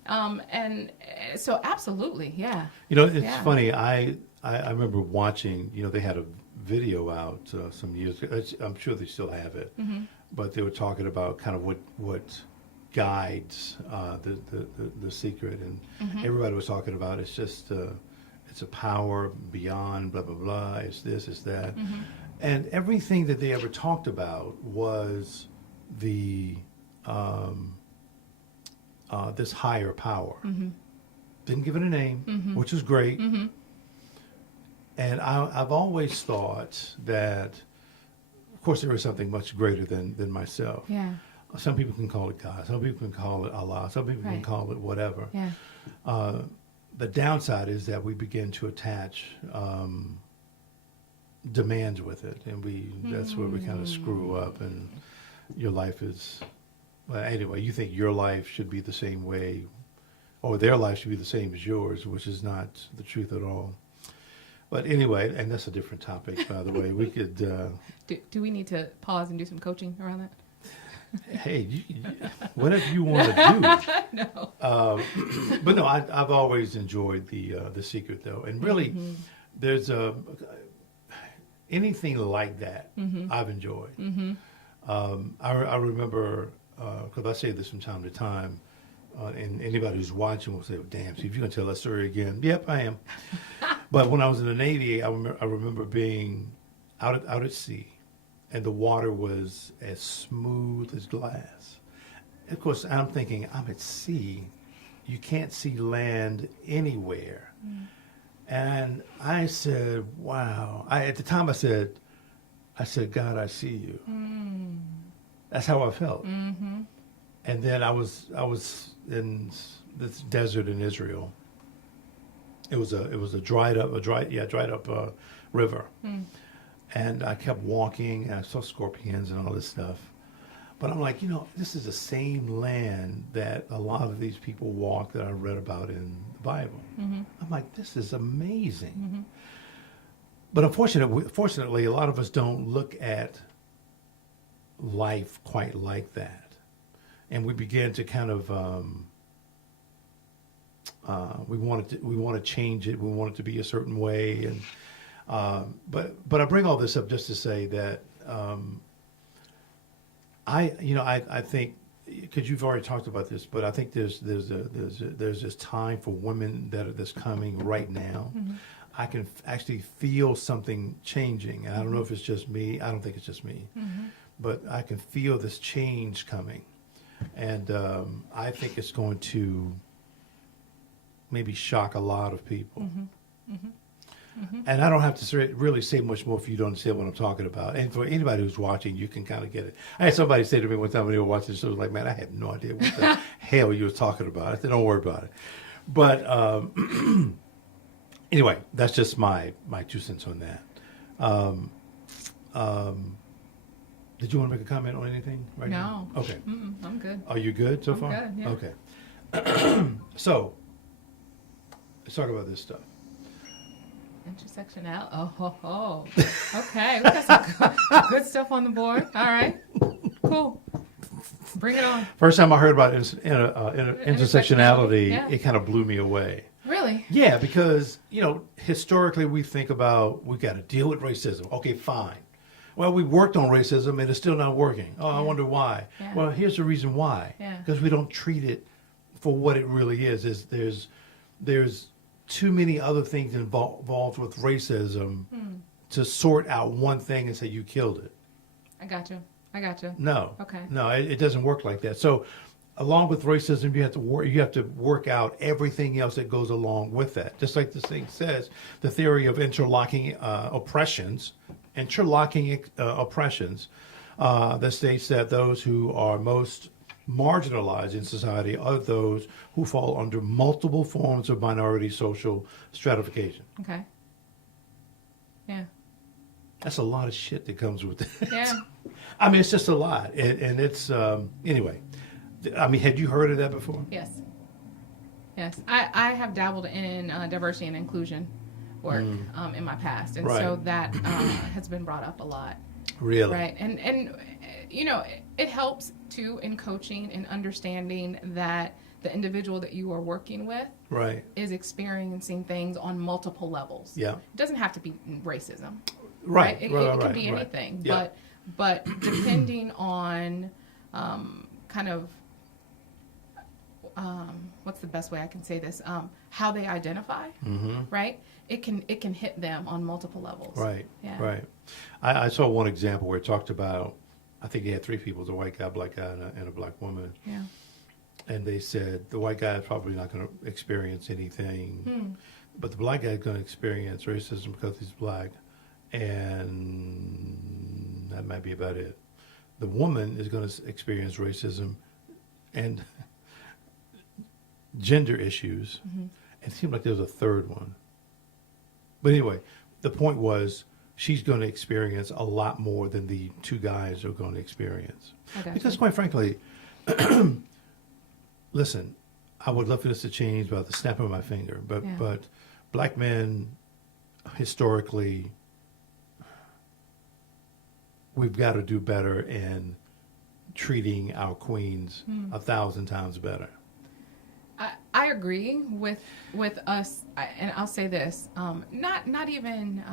And so absolutely, yeah. You know, it's Yeah. funny. I remember watching, they had a video out some years ago. I'm sure they still have it. But they were talking about kind of what guides the secret, and everybody was talking about it's just it's a power beyond blah blah blah. It's this, it's that, and everything that they ever talked about was the this higher power. Didn't give it a name, which is great. And I've always thought that, of course, there is something much greater than myself. Yeah. Some people can call it God. Some people can call it Allah. Some people can Right. call it whatever. Yeah. The downside is that we begin to attach demands with it, and that's where we kind of screw up. And your life is, well, anyway. You think your life should be the same way, or their life should be the same as yours, which is not the truth at all. But anyway, and that's a different topic, by the way. We could. Do we need to pause and do some coaching around that? Hey, whatever you want to do. No. But no, I've always enjoyed the Secret, though, and really, there's anything like that I've enjoyed. I remember, because I say this from time to time, and anybody who's watching will say, well, "Damn, Steve, you're gonna tell that story again?" Yep, I am. But when I was in the Navy, I remember being out at sea, and the water was as smooth as glass. Of course, I'm thinking, I'm at sea. You can't see land anywhere. And I said, wow. At the time I said, God, I see you. That's how I felt. And then I was in this desert in Israel. It was a dried up river. And I kept walking, and I saw scorpions and all this stuff. But I'm like, this is the same land that a lot of these people walk that I read about in the Bible. I'm like, this is amazing. But fortunately, a lot of us don't look at life quite like that. And we begin to kind of, we want to change it. We want it to be a certain way. And but I bring all this up just to say that I think, because you've already talked about this, but I think there's this time for women that's coming right now. I can actually feel something changing, and I don't know if it's just me. I don't think it's just me, but I can feel this change coming, and I think it's going to maybe shock a lot of people. And I don't have to really say much more if you don't understand what I'm talking about. And for anybody who's watching, you can kind of get it. I had somebody say to me one time when they were watching the show, like, man, I had no idea what the hell you were talking about. I said, don't worry about it. But anyway, that's just my 2 cents on that. Did you want to make a comment on anything right now? No. Okay. I'm good. Are you good so I'm far? good, yeah. Okay. So, let's talk about this stuff. Intersectionality. Oh. Okay. We got some good stuff on the board. All right. Cool. Bring it on. First time I heard about intersectionality, Yeah. it kind of blew me away. Really? Yeah, because, historically we think about, we got to deal with racism. Okay, fine. Well, we worked on racism and it's still not working. Oh, I wonder why. Yeah. Well, here's the reason why. Yeah. Because we don't treat it for what it really is. There's too many other things involved with racism to sort out one thing and say you killed it. I got you. No. Okay. No, it doesn't work like that. So, along with racism, you have to work out everything else that goes along with that. Just like this thing says, the theory of interlocking oppressions that states that those who are most marginalized in society are those who fall under multiple forms of minority social stratification. Okay. Yeah. That's a lot of shit that comes with it. Yeah. I mean, it's just a lot. And it's, anyway. I mean, had you heard of that before? Yes. I have dabbled in diversity and inclusion work in my past. And so that has been brought up a lot. Really? Right. And it helps too in coaching and understanding that the individual that you are working with is experiencing things on multiple levels. Yeah. It doesn't have to be racism. Right. It can be anything. Yeah. But depending on kind of what's the best way I can say this? How they identify, right? It can hit them on multiple levels. Right. Yeah. Right. I saw one example where it talked about, I think they had 3 people, a white guy, a black guy, and a black woman. Yeah. And they said the white guy is probably not going to experience anything, but the black guy is going to experience racism because he's black, and that might be about it. The woman is going to experience racism and gender issues. It seemed like there was a third one. But anyway, the point was she's going to experience a lot more than the 2 guys are going to experience. Because quite frankly, listen, I would love for this to change by the snap of my finger, but black men, historically, we've got to do better in treating our queens 1,000 times better. I agree with us, and I'll say this: not even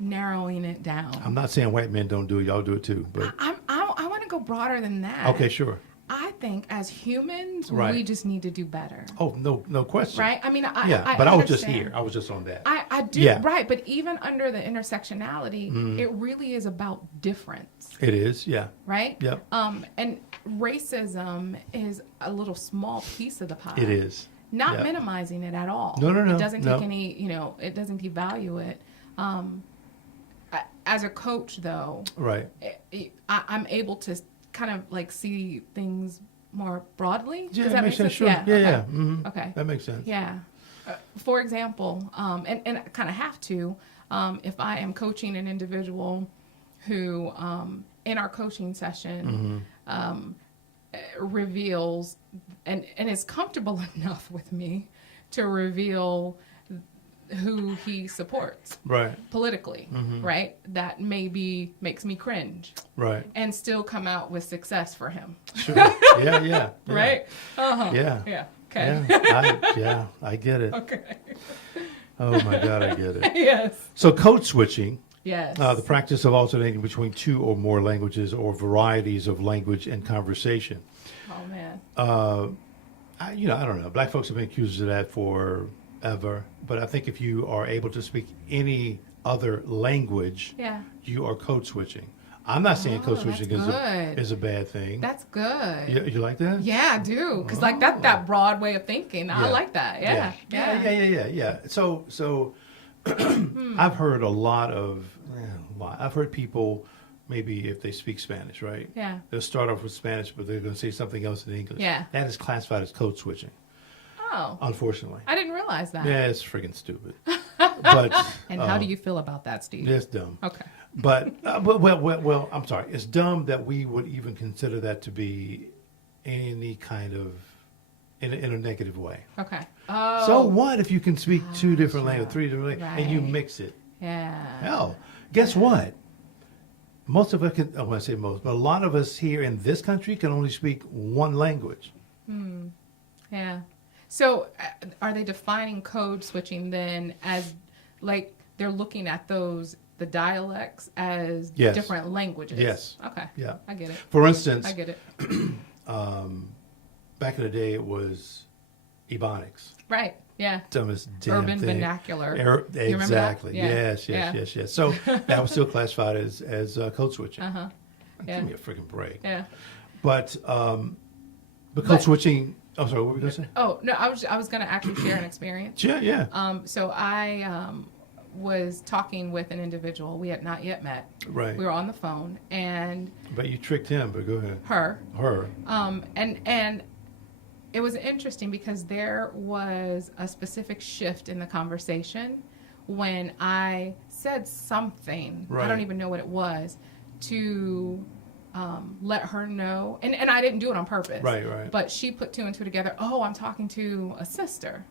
narrowing it down. I'm not saying white men don't do it; y'all do it too. But I want to go broader than that. Okay, sure. I think as humans, Right. we just need to do better. Oh, no question. Right? I mean, But I I was just understand. here. I was just on that. I do, Yeah. right. But even under the intersectionality, it really is about difference, It is, yeah. right? Yep. And racism is a little small piece of the pie. It is. Not Yep. minimizing it at all. No. It doesn't no. take any, it doesn't devalue it. As a coach, though, Right. I'm able to kind of like see things more broadly. Yeah, Does that that makes make sense. sense? Sure. Yeah. Yeah, okay. yeah. Mhm. Okay. That makes sense. Yeah. For example, and I kind of have to, if I am coaching an individual who, in our coaching session, reveals and is comfortable enough with me to reveal who he supports Right. politically, right? That maybe makes me cringe Right. and still come out with success for him, Sure. Yeah. right? Uh-huh. Yeah. Yeah. Okay. I get it. Okay. Oh my God, I get it. Yes. So code switching, Yes. the practice of alternating between 2 or more languages or varieties of language and conversation. Oh man. I don't know. Black folks have been accused of that forever, but I think if you are able to speak any other language, Yeah. you are code switching. I'm not saying code Oh, switching that's good. is a bad thing. That's good. You like that? Yeah, I do. Because that broad way of thinking, I Yeah. like that. Yeah. Yeah. So I've heard a lot of, I've heard people, maybe if they speak Spanish, right? Yeah. They'll start off with Spanish, but they're going to say something else in English. Yeah. That is classified as code switching, Oh, unfortunately. I didn't realize that. Yeah, it's freaking stupid. But And how do you feel about that, Steve? it's dumb. Okay. But, well, I'm sorry. It's dumb that we would even consider that to be any kind of, in a negative way. Okay. Oh. So what if you can speak two different languages, three different languages, and you Right. mix it? Yeah. Hell, guess what? Most of us can, I want to say most, but a lot of us here in this country can only speak one language. Yeah. So are they defining code switching then as like they're looking at the dialects as Yes. different languages? Yes. Okay. Yeah. I get it. For instance, I get it. back in the day, it was Ebonics. Right. Yeah. Dumbest damn Urban thing. vernacular. Er, You remember that? exactly. Yeah. Yes, Yeah. yes. So that was still classified as code switching. Uh-huh. Yeah. Give me a freaking break. Yeah. But code But- switching. Oh, sorry. What were we gonna say? Oh, no, I was going to actually share an experience. Yeah. So I was talking with an individual we had not yet met. Right. We were on the phone and But you tricked him. But go ahead. her Her. and it was interesting because there was a specific shift in the conversation when I said something, I Right. don't even know what it was, to let her know, and I didn't do it on purpose. Right. But she put two and two together. Oh, I'm talking to a sister.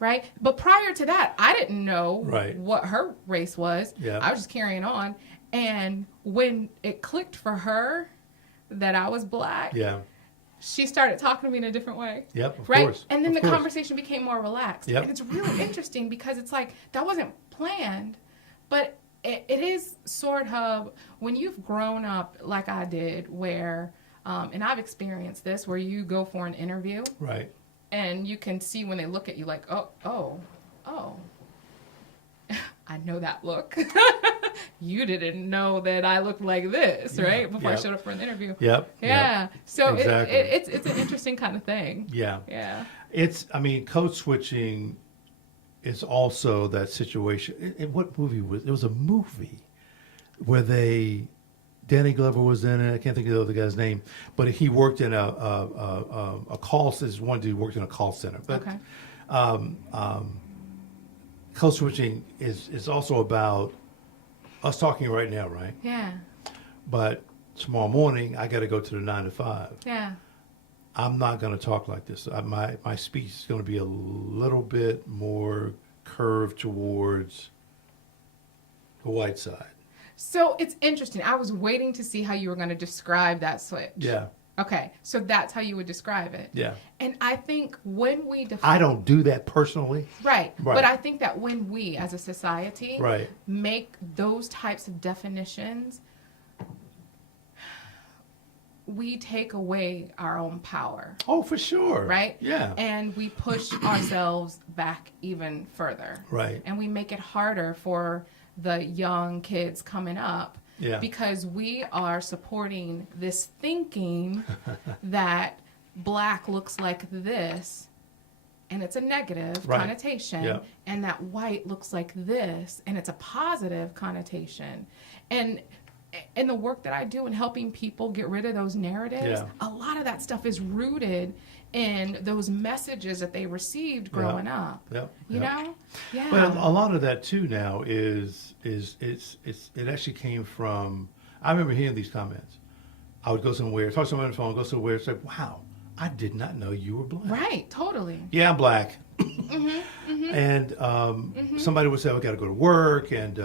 Right? But prior to that, I didn't know Right. what her race was. Yeah. I was just carrying on. And when it clicked for her that I was black, Yeah. she started talking to me in a different way. Yep. Of Right? course. And then Of the course. conversation became more relaxed. Yep. And it's really interesting because it's like, that wasn't planned, but it is sort of, when you've grown up like I did, where, and I've experienced this, where you go for an interview Right. and you can see when they look at you like, oh, I know that look. You didn't know that I looked like this, right? Before I Yep. showed up for an interview. Yep. Yeah. Yep. So Exactly. it's an interesting kind of thing. Yeah. Yeah. Code switching is also that situation. What movie was it? Was a movie where Danny Glover was in it. I can't think of the other guy's name, but he worked in a call center. One dude worked in a call center. But Okay. code switching is also about us talking right now, right? Yeah. But tomorrow morning, I got to go to the 9 to 5. Yeah. I'm not going to talk like this. My speech is going to be a little bit more curved towards the white side. So it's interesting. I was waiting to see how you were going to describe that switch. Yeah. Okay. So that's how you would describe it. Yeah. And I think when we I don't do that personally. Right. Right. But I think that when we as a society Right. make those types of definitions, we take away our own power. Oh, for sure. Right? Yeah. And we push ourselves back even further. Right. And we make it harder for the young kids coming up. Yeah. Because we are supporting this thinking that black looks like this, and it's a negative Right. connotation, Yeah. and that white looks like this, and it's a positive connotation. And in the work that I do in helping people get rid of those narratives, Yeah. a lot of that stuff is rooted in those messages that they received growing up. Yep. You Yep. know? Yeah. But a lot of that too now is it actually came from. I remember hearing these comments. I would go somewhere, talk to someone on the phone, go somewhere, it's like, wow, I did not know you were black. Right, totally. Yeah, I'm black. Mm-hmm, And somebody would say, I got to go to work, and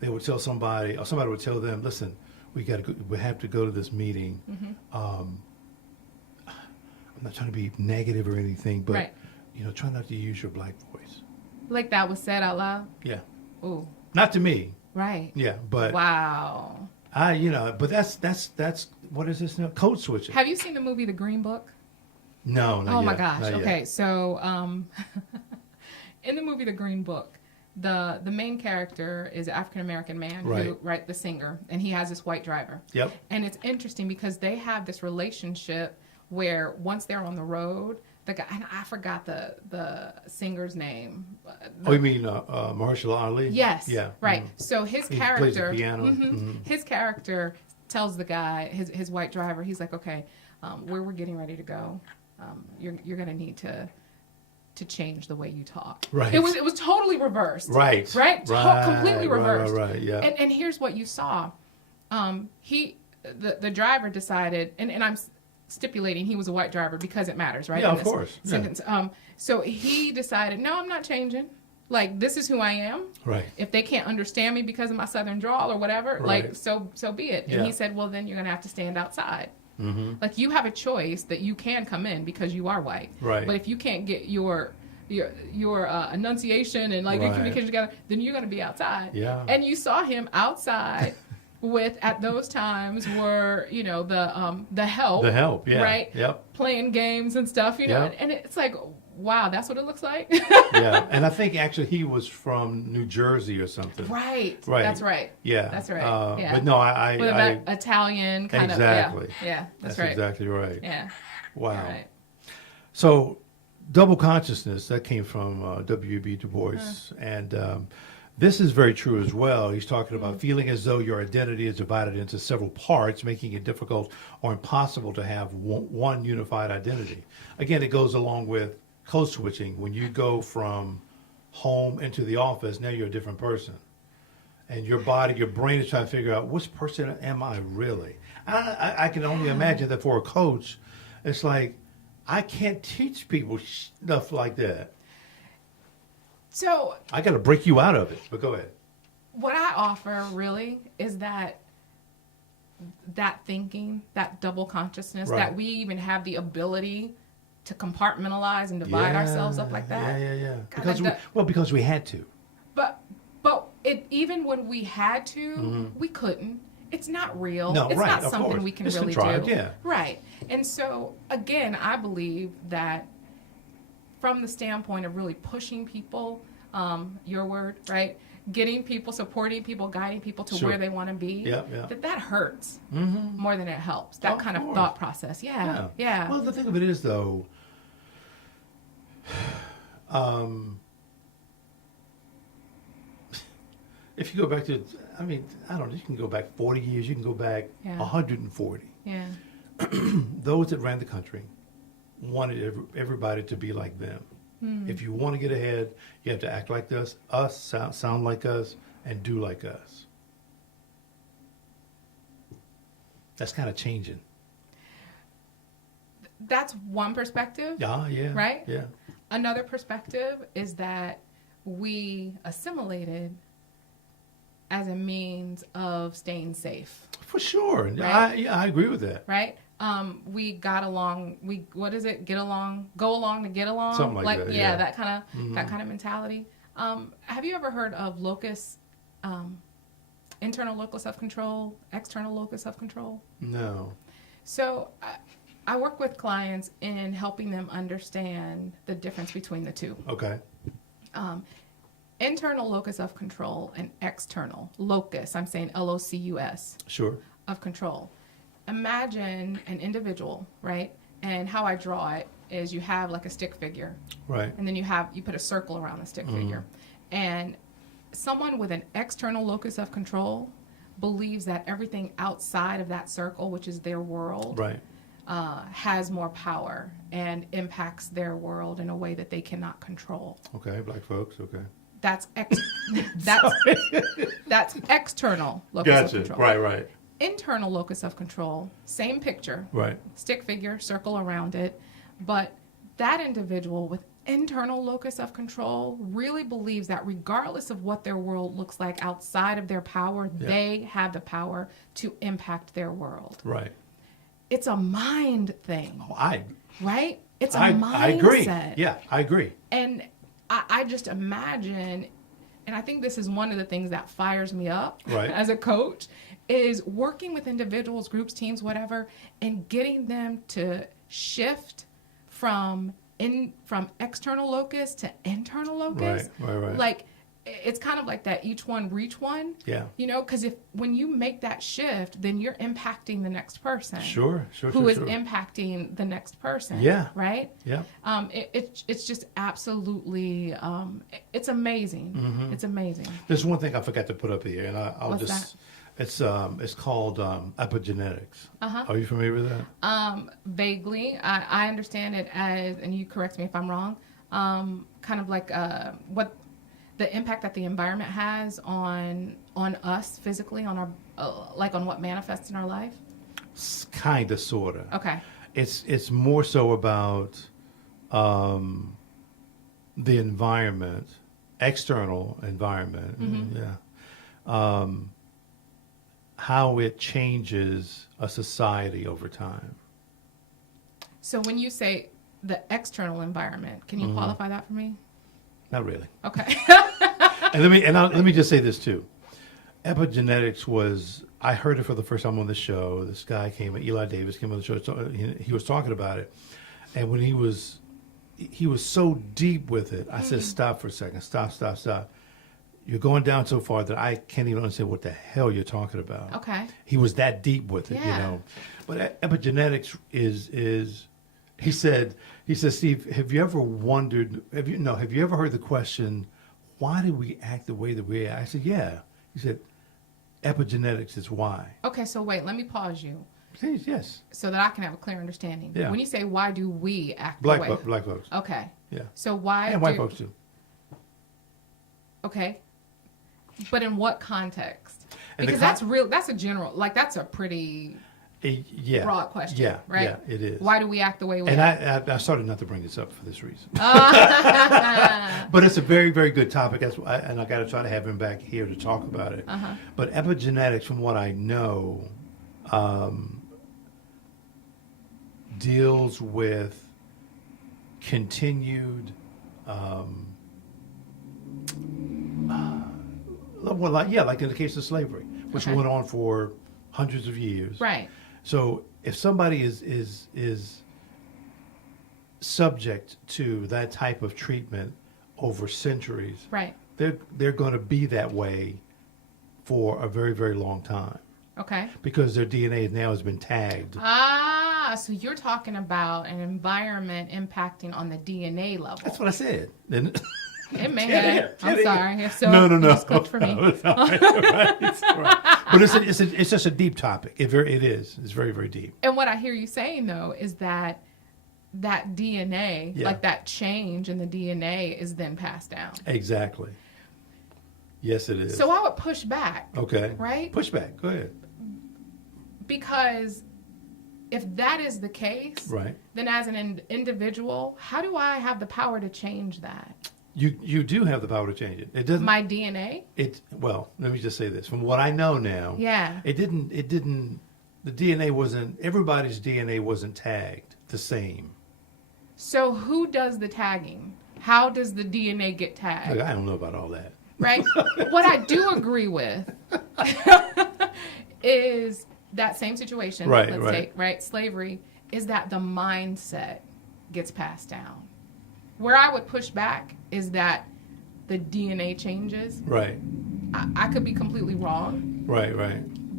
they would tell somebody, or somebody would tell them, listen, we have to go to this meeting. mm-hmm. I'm not trying to be negative or anything, but Right. try not to use your black voice. Like that was said out loud? Yeah, Ooh, not to me. right. Yeah, but Wow. but that's what is this now? Code switching. Have you seen the movie The Green Book? No, not Oh yet. my gosh. Not yet. Okay, so in the movie The Green Book, the main character is an African American man who, Right. the singer, and he has this white driver. Yep. And it's interesting because they have this relationship where once they're on the road, the guy, and I forgot the singer's name. Oh, you mean Marshall Ali? Yes. Yeah. Right. So his He character, plays the piano. his character tells the guy, his white driver, he's like, okay, where we're getting ready to go, you're going to need to change the way you talk. Right. It was totally reversed. Right. Right. Completely reversed. Right. Yeah. And here's what you saw. The driver decided, and I'm stipulating he was a white driver because it matters, right? Yeah, in of this course. Yeah. Sentence. So he decided, no, I'm not changing. Like, this is who I am. Right. If they can't understand me because of my southern drawl or whatever, Right. like, so be it. And Yeah. he said, well, then you're going to have to stand outside. Mm-hmm. Like, you have a choice that you can come in because you are white. Right. But if you can't get your enunciation and like your Right. communication together, then you're going to be outside. Yeah. And you saw him outside with, at those times, were, you know, the help. The help. Yeah. Right. Yep. Playing games and stuff, you know. Yep. And it's like, wow, that's what it looks like. Yeah. And I think actually he was from New Jersey or something. Right. Right. That's right. Yeah. That's right. Yeah. But no, I With Italian kind exactly. of. Yeah. That's That's right. exactly right. Yeah. Wow. Right. So, double consciousness, that came from W.B. Du Bois. And this is very true as well. He's talking about feeling as though your identity is divided into several parts, making it difficult or impossible to have one unified identity. Again, it goes along with code switching. When you go from home into the office, now you're a different person. And your body, your brain is trying to figure out, which person am I really? I can only imagine that for a coach, it's like, I can't teach people stuff like that. So I got to break you out of it. But go ahead. what I offer really is that thinking, that double consciousness, Right. that we even have the ability to compartmentalize and divide ourselves up like that. Yeah. God, Because we had to. But even when we had to, we couldn't. It's not real. No, it's right, not of something course. we can It's really contrived, do. yeah. Right. And so again, I believe that from the standpoint of really pushing people, your word, right? Getting people, supporting people, guiding people to Sure. where they want to be. Yeah. That hurts Mm-hmm. more than it helps. That Of kind of course. thought process. Yeah. Well, the thing of it is, though, if you go back to, I mean, I don't know, you can go back 40 years, you can go back Yeah. 140. Yeah. Those that ran the country wanted everybody to be like them. If you want to get ahead, you have to act like us, sound like us, and do like us. That's kind of changing. That's one perspective. Yeah. Right? Yeah. Another perspective is that we assimilated as a means of staying safe, For sure. Right? I agree with that. right? We got along. What is it? Get along, go along to get along. Something like that, yeah. that kind of mentality. Have you ever heard of locus, internal locus of control, external locus of control? No. So I work with clients in helping them understand the difference between the two. Okay. Internal locus of control and external locus, I'm saying LOCUS, Sure. of control. Imagine an individual, right? And how I draw it is you have like a stick figure, Right. and then you put a circle around the stick figure. And someone with an external locus of control believes that everything outside of that circle, which is their world, Right. has more power and impacts their world in a way that they cannot control. Okay. Black folks. Okay. That's that's external locus of Gotcha. control. Right. Internal locus of control, same picture, Right. stick figure, circle around it, but that individual with internal locus of control really believes that regardless of what their world looks like outside of their power, Yeah. they have the power to impact their world. Right. It's a mind thing, Oh, right? It's a I mindset. agree. Yeah, I agree. And I just imagine, and I think this is one of the things that fires me up Right. as a coach, is working with individuals, groups, teams, whatever, and getting them to shift from external locus to internal locus. Right. Like it's kind of like that each one reach one. Yeah. You know, because when you make that shift, then you're impacting the next person. Sure. Who is impacting the next person. Yeah. Right? Yeah. It's just absolutely, it's amazing. Mm-hmm. It's amazing. There's one thing I forgot to put up here, and I'll What's just. It's called epigenetics. Uh-huh. Are you familiar with that? Vaguely. I understand it as, and you correct me if I'm wrong, kind of like what the impact that the environment has on us physically, on our like on what manifests in our life. Kind of, sort of. Okay. It's more so about the environment, external environment. Mm-hmm. Yeah. How it changes a society over time. So when you say the external environment, can you Mm-hmm. qualify that for me? Not really. Okay. And let me just say this too. Epigenetics was, I heard it for the first time on the show. This guy Eli Davis came on the show. He was talking about it, and when he was so deep with it, I said, "Stop for a second. Stop. You're going down so far that I can't even understand what the hell you're talking about." Okay. He was that deep with it, Yeah. you know. But epigenetics is he said, Steve, have you ever wondered, have you ever heard the question, why do we act the way that we act? I said, yeah. He said, epigenetics is why. Okay, so wait, let me pause you Yes. so that I can have a clear understanding. Yeah. When you say why do we act Black the way? black folks. Okay. Yeah. So why And white folks too. Okay. But in what context? And Because that's a general, like that's a pretty Yeah. broad question, Yeah. right? Yeah, it is. Why do we act the way we And act? I started not to bring this up for this reason. But it's a very, very good topic. And I got to try to have him back here to talk about it. Uh-huh. But epigenetics, from what I know, deals with continued, like in the case of slavery, which Okay. went on for hundreds of years. Right. So if somebody is subject to that type of treatment over centuries, Right. they're going to be that way for a very, very long time Okay. because their DNA now has been tagged. So you're talking about an environment impacting on the DNA level. That's what I said. And It may Get have. in, I'm get in. sorry. If so, no. you just clicked for me. It's all right, right, it's all right. But it's just a deep topic. It is. It's very, very deep. And what I hear you saying though is that DNA, Yeah. like that change in the DNA, is then passed down. Exactly. Yes, it is. So I would push back. Okay. Right? Push back. Go ahead. Because if that is the case, Right. then as an individual, how do I have the power to change that? You do have the power to change it. It doesn't. My DNA? Well, let me just say this. From what I know now, Yeah. it didn't. The DNA wasn't. Everybody's DNA wasn't tagged the same. So who does the tagging? How does the DNA get tagged? Look, I don't know about all that. Right? What I do agree with is that same situation, Right, let's right. take, right? Slavery, is that the mindset gets passed down. Where I would push back is that the DNA changes. Right. I could be completely wrong, Right.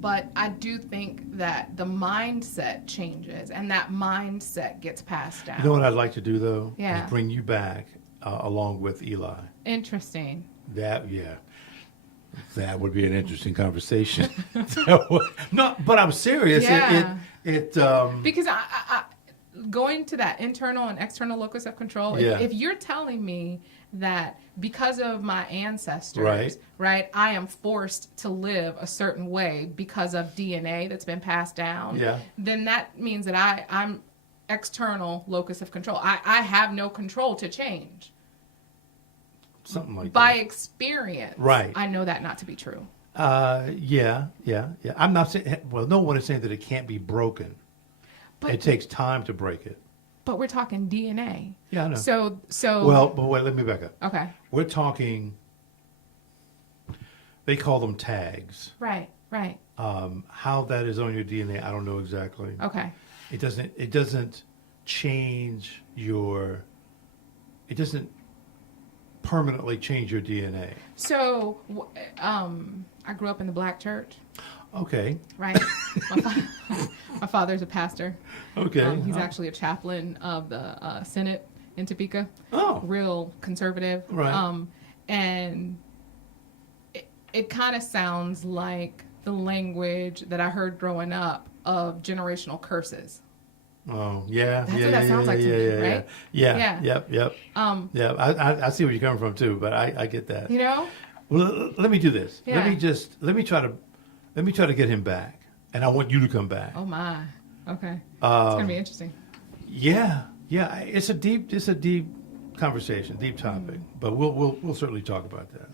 but I do think that the mindset changes and that mindset gets passed down. You know what I'd like to do though? Yeah. Is bring you back along with Eli. Interesting. That That would be an interesting conversation. No, but I'm serious. Yeah. Because I going to that internal and external locus of control, Yeah. if you're telling me that because of my ancestors, right, I am forced to live a certain way because of DNA that's been passed down, Yeah. then that means that I'm external locus of control. I have no control to change. something like By that. experience, Right. I know that not to be true. Yeah. I'm not saying. Well, no one is saying that it can't be broken. But It takes time to break it. but we're talking DNA. Yeah, I know. So Well, but wait, let me back up. okay. We're talking. They call them tags. Right. How that is on your DNA, I don't know exactly. Okay. It doesn't change your. It doesn't permanently change your DNA? So, I grew up in the black church, Okay. right? My father's a pastor. Okay. He's actually a chaplain of the Senate in Topeka. Oh. Real conservative. Right. And it kind of sounds like the language that I heard growing up of generational curses. Oh, yeah. That's yeah, what that yeah, sounds yeah, like to yeah, me, yeah, right? Yeah. Yeah. Yep. Yep. Yeah. I see where you're coming from too, but I get that. You know? Well, let me do this. Yeah. Let me try to get him back, and I want you to come back. Oh my. Okay. It's gonna be interesting. Yeah. Yeah. It's a deep conversation, deep topic, but we'll certainly talk about that.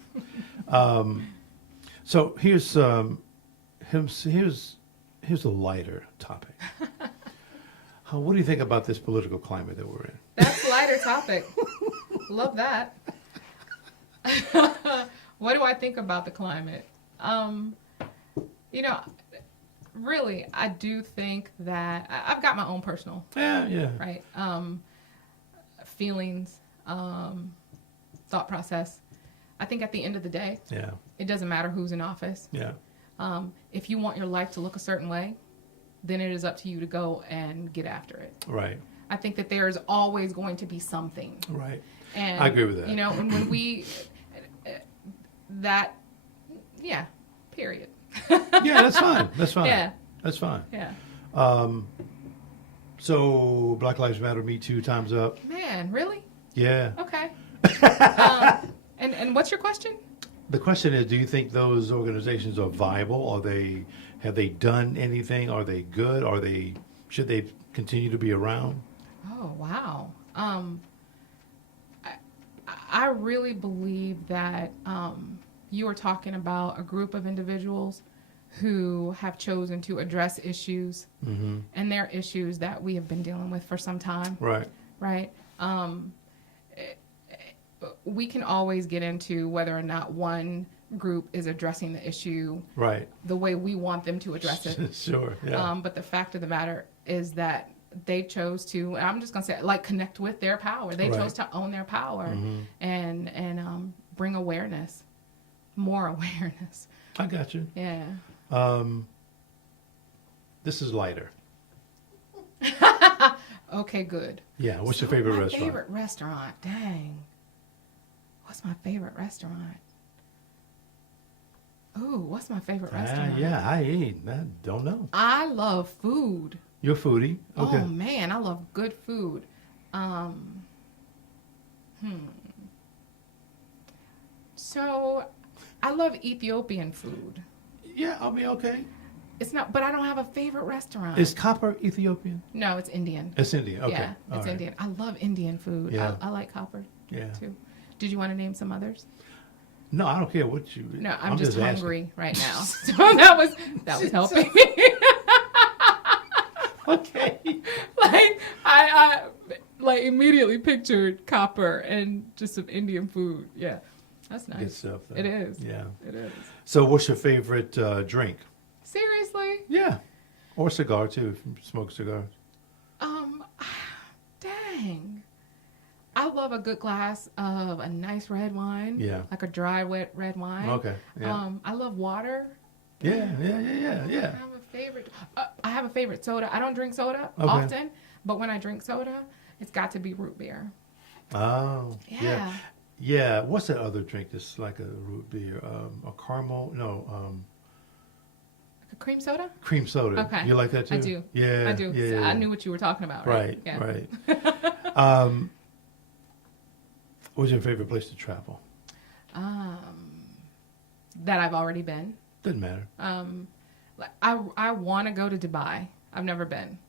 So here's a lighter topic. What do you think about this political climate that we're in? That's a lighter topic. Love that. What do I think about the climate? You know, really, I do think that I've got my own personal, Yeah. right? Feelings, thought process. I think at the end of the day, Yeah. it doesn't matter who's in office. Yeah. If you want your life to look a certain way, then it is up to you to go and get after it. Right. I think that there is always going to be something. Right. And, I agree with that. You know, and when we, period. Yeah, that's fine. That's fine. Yeah. That's fine. Yeah. So Black Lives Matter, Me Too, time's up. Man, really? Yeah. Okay. And what's your question? The question is, do you think those organizations are viable? Have they done anything? Are they good? Should they continue to be around? Oh, wow. I really believe that you are talking about a group of individuals who have chosen to address issues, and they're issues that we have been dealing with for some time. Right. Right? We can always get into whether or not one group is addressing the issue Right. the way we want them to address it. Sure. Yeah. But the fact of the matter is that they chose to, and I'm just going to say, like, connect with their power. They Right. chose to own their power and bring awareness, more awareness. I got you. Yeah. This is lighter. Okay, good. Yeah. What's your favorite my restaurant? Favorite restaurant? Dang. What's my favorite restaurant? Ooh, what's my favorite restaurant? Yeah, I don't know. I love food. You're a foodie. Okay. Oh man, I love good food. So, I love Ethiopian food. Yeah, I'll be okay. It's not, but I don't have a favorite restaurant. Is copper Ethiopian? No, it's Indian. It's Indian. Okay. Yeah, All it's right. Indian. I love Indian food. Yeah. I like copper Yeah. too. Did you want to name some others? No, I don't care what you. No, I'm just asking. hungry right now. So that was helping me. Okay. Like I like immediately pictured copper and just some Indian food. Yeah, that's nice. Good stuff. Though. It is. Yeah. It is. So, what's your favorite drink? Seriously? Yeah, or cigar too. If you smoke cigars. Dang. I love a good glass of a nice red wine. Yeah. Like a dry, wet red wine. Okay. Yeah. I love water. Yeah. I have a favorite. I have a favorite soda. I don't drink soda often, but when I drink soda, it's got to be root beer. Oh. Yeah. Yeah. What's that other drink that's like a root beer? A caramel? No. Like a cream soda? Cream soda. Okay. You like that too? I do. Yeah. I do. Yeah. I knew what you were talking about. Right. Yeah. Right. What's your favorite place to travel? That I've already been. Doesn't matter. Like I want to go to Dubai. I've never been.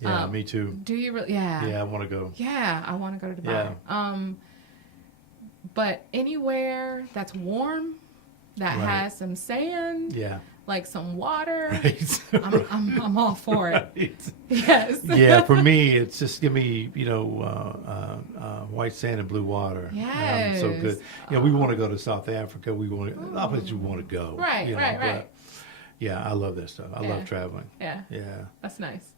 Yeah, me too. Do you really? Yeah. Yeah, I want to go. Yeah, I want to go to Dubai. Yeah. But anywhere that's warm, that Right. has some sand, Yeah. like some water, Right. I'm all for it. Right. Yes. Yeah, for me, it's just give me, white sand and blue water. Yes. So good. Yeah, we want to go to South Africa. We want to, a place you want to go. Right, right. but, yeah, I love that stuff. I Yeah. love traveling. Yeah. Yeah. That's nice.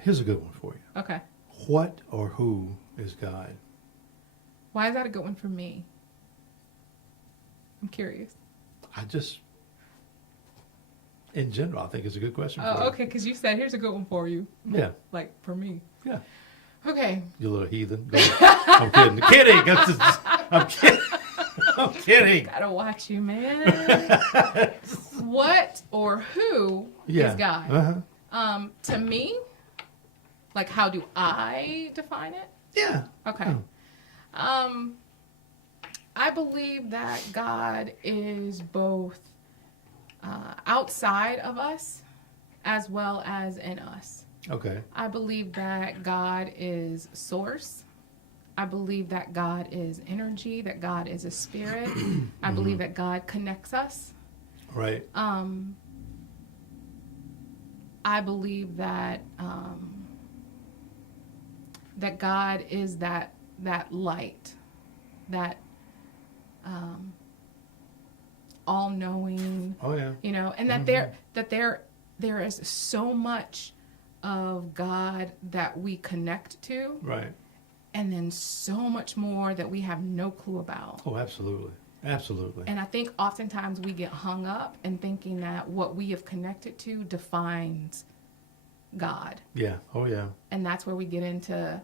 Here's a good one for you. Okay. What or who is God? Why is that a good one for me? I'm curious. In general, I think it's a good question. for Oh, you. okay, because you said, here's a good one for you. Yeah, Like, for me. yeah. Okay. You little heathen. Go ahead. I'm kidding. I'm kidding. I'm kidding. Gotta watch you, man. What or who Yeah. is God? Uh-huh. To me, like, how do I define it? Yeah. Okay. Oh. I believe that God is both outside of us as well as in us. Okay. I believe that God is source. I believe that God is energy, that God is a spirit. I believe that God connects us. Right. I believe that that God is that light, that all-knowing. Oh yeah. You know, and that there is so much of God that we connect to, Right. and then so much more that we have no clue about. Oh, absolutely. Absolutely. And I think oftentimes we get hung up in thinking that what we have connected to defines God. Yeah. Oh yeah. And that's where we get into,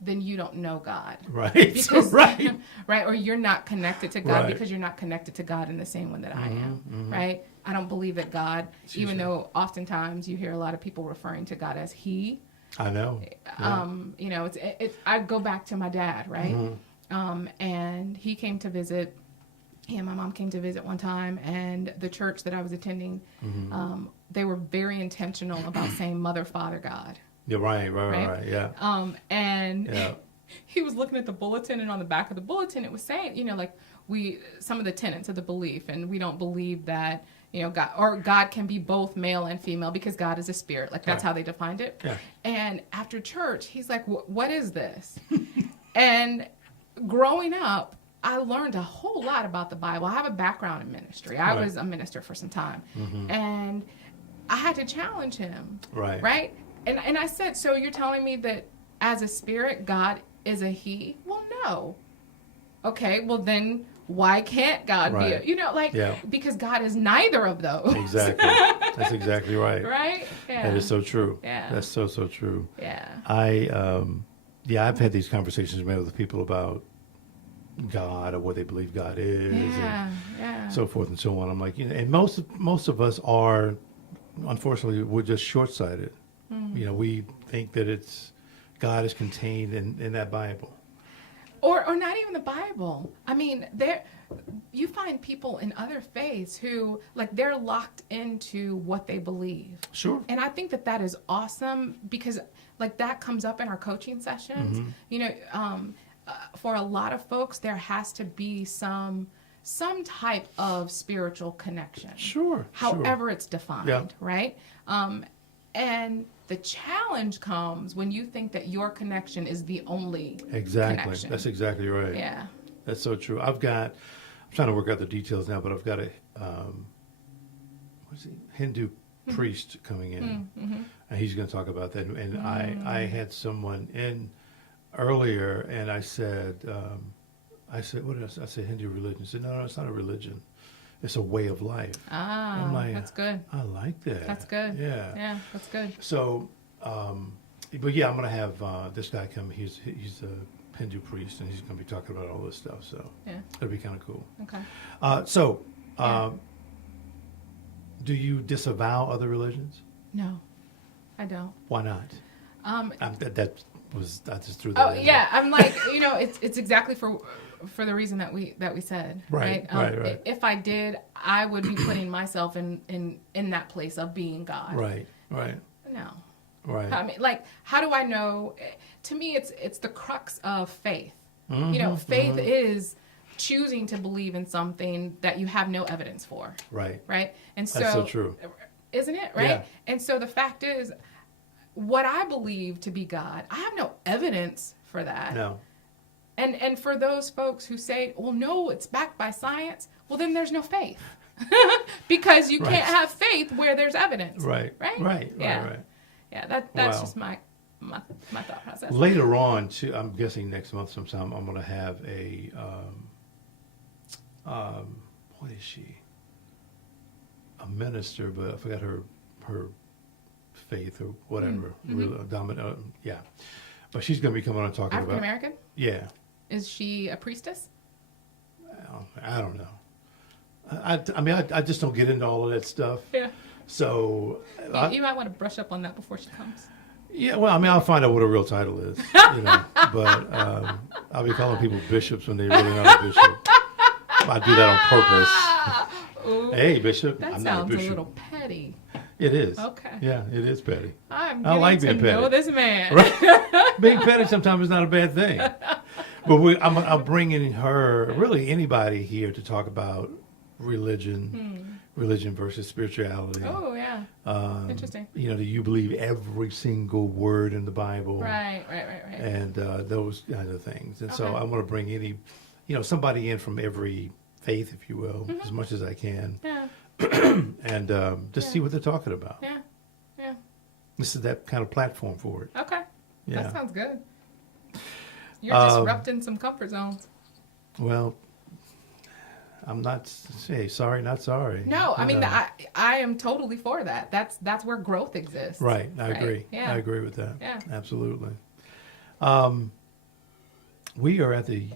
then you don't know God. Right. Because, right. right? Or you're not connected to God Right. because you're not connected to God in the same way that I am, right? I don't believe that God, Excuse even me. though oftentimes you hear a lot of people referring to God as He, I know. Yeah. you know, I go back to my dad, right? And he came to visit. He and my mom came to visit one time, and the church that I was attending, they were very intentional about saying Mother, Father, God. You're right. Yeah. And Yeah. he was looking at the bulletin, and on the back of the bulletin, it was saying, you know, like some of the tenets of the belief, and we don't believe that, you know, God can be both male and female because God is a spirit. Like, that's Right. how they defined it. Yeah. And after church, he's like, what is this? And growing up, I learned a whole lot about the Bible. I have a background in ministry. I Right. was a minister for some time. And I had to challenge him. Right. Right? And I said, so you're telling me that as a spirit, God is a He? Well, no. Okay, well then why can't God be Right. a, because God is neither of those. Exactly. That's exactly right. Right? Yeah. That is so true. Yeah. That's so true. Yeah. I've had these conversations with people about God or what they believe God is, Yeah. and Yeah. so forth and so on. I'm like, and most of us are, unfortunately, we're just short-sighted. You know, we think that God is contained in that Bible. Or not even the Bible. I mean, you find people in other faiths who, like, they're locked into what they believe. Sure. And I think that is awesome because, like, that comes up in our coaching sessions. You know, for a lot of folks, there has to be some type of spiritual connection. Sure. However it's defined, Yeah. right? And the challenge comes when you think that your connection is the only connection. That's exactly right. Yeah. That's so true. I'm trying to work out the details now, but I've got a Hindu priest coming in, and he's going to talk about that. And I had someone in earlier, and I said, what did I say? I said Hindu religion. He said, no, it's not a religion. It's a way of life. Ah, I'm like, that's good. I like that. That's good. Yeah. Yeah, that's good. So, but yeah, I'm going to have this guy come. He's a Hindu priest, and he's going to be talking about all this stuff. So Yeah. it'll be kind of cool. Okay. Do you disavow other religions? No, I don't. Why not? I just threw that. Oh in there. yeah, I'm like, you know, it's exactly for the reason that we said. Right, right. If I did, I would be putting myself in that place of being God. Right. No. Right. I mean, like, how do I know? To me, it's the crux of faith. You know, faith is choosing to believe in something that you have no evidence for. Right. Right. And so, That's so true. Isn't it? Right. Yeah. And so the fact is, what I believe to be God, I have no evidence for that. No. And for those folks who say, well, no, it's backed by science, well, then there's no faith. Because you can't have faith where there's evidence. Right. Right? Right. Yeah. Right. Yeah, that's Wow. just my my thought process. Later on, too, I'm guessing next month sometime, I'm going to have a, what is she? A minister, but I forgot her faith or whatever. Yeah. But she's going to be coming on and talking African about. American? Yeah. Is she a priestess? I don't know. I mean, I just don't get into all of that stuff. Yeah. So. You might want to brush up on that before she comes. Yeah, well, I mean, I'll find out what a real title is, but I'll be calling people bishops when they're really not a bishop. I do that on purpose. Ooh, Hey, bishop, that I'm not a sounds a bishop. little petty. It is. Okay. Yeah, it is petty. I'm I getting like to being petty. know this man. Right? Being petty sometimes is not a bad thing. But I'm bringing her, really anybody here to talk about religion versus spirituality. Oh, yeah. Interesting. Do you believe every single word in the Bible? Right. And those kind of things. And so Okay. I want to bring somebody in from every faith, if you will, as much as I can, Yeah. and just see what they're talking about. Yeah. This is that kind of platform for it. Okay. Yeah. That sounds good. You're disrupting some comfort zones. Well, I'm not sorry, not sorry. No, I mean, I am totally for that. That's where growth exists. Right, I agree. Yeah. I agree with that. Yeah. Absolutely. We are at the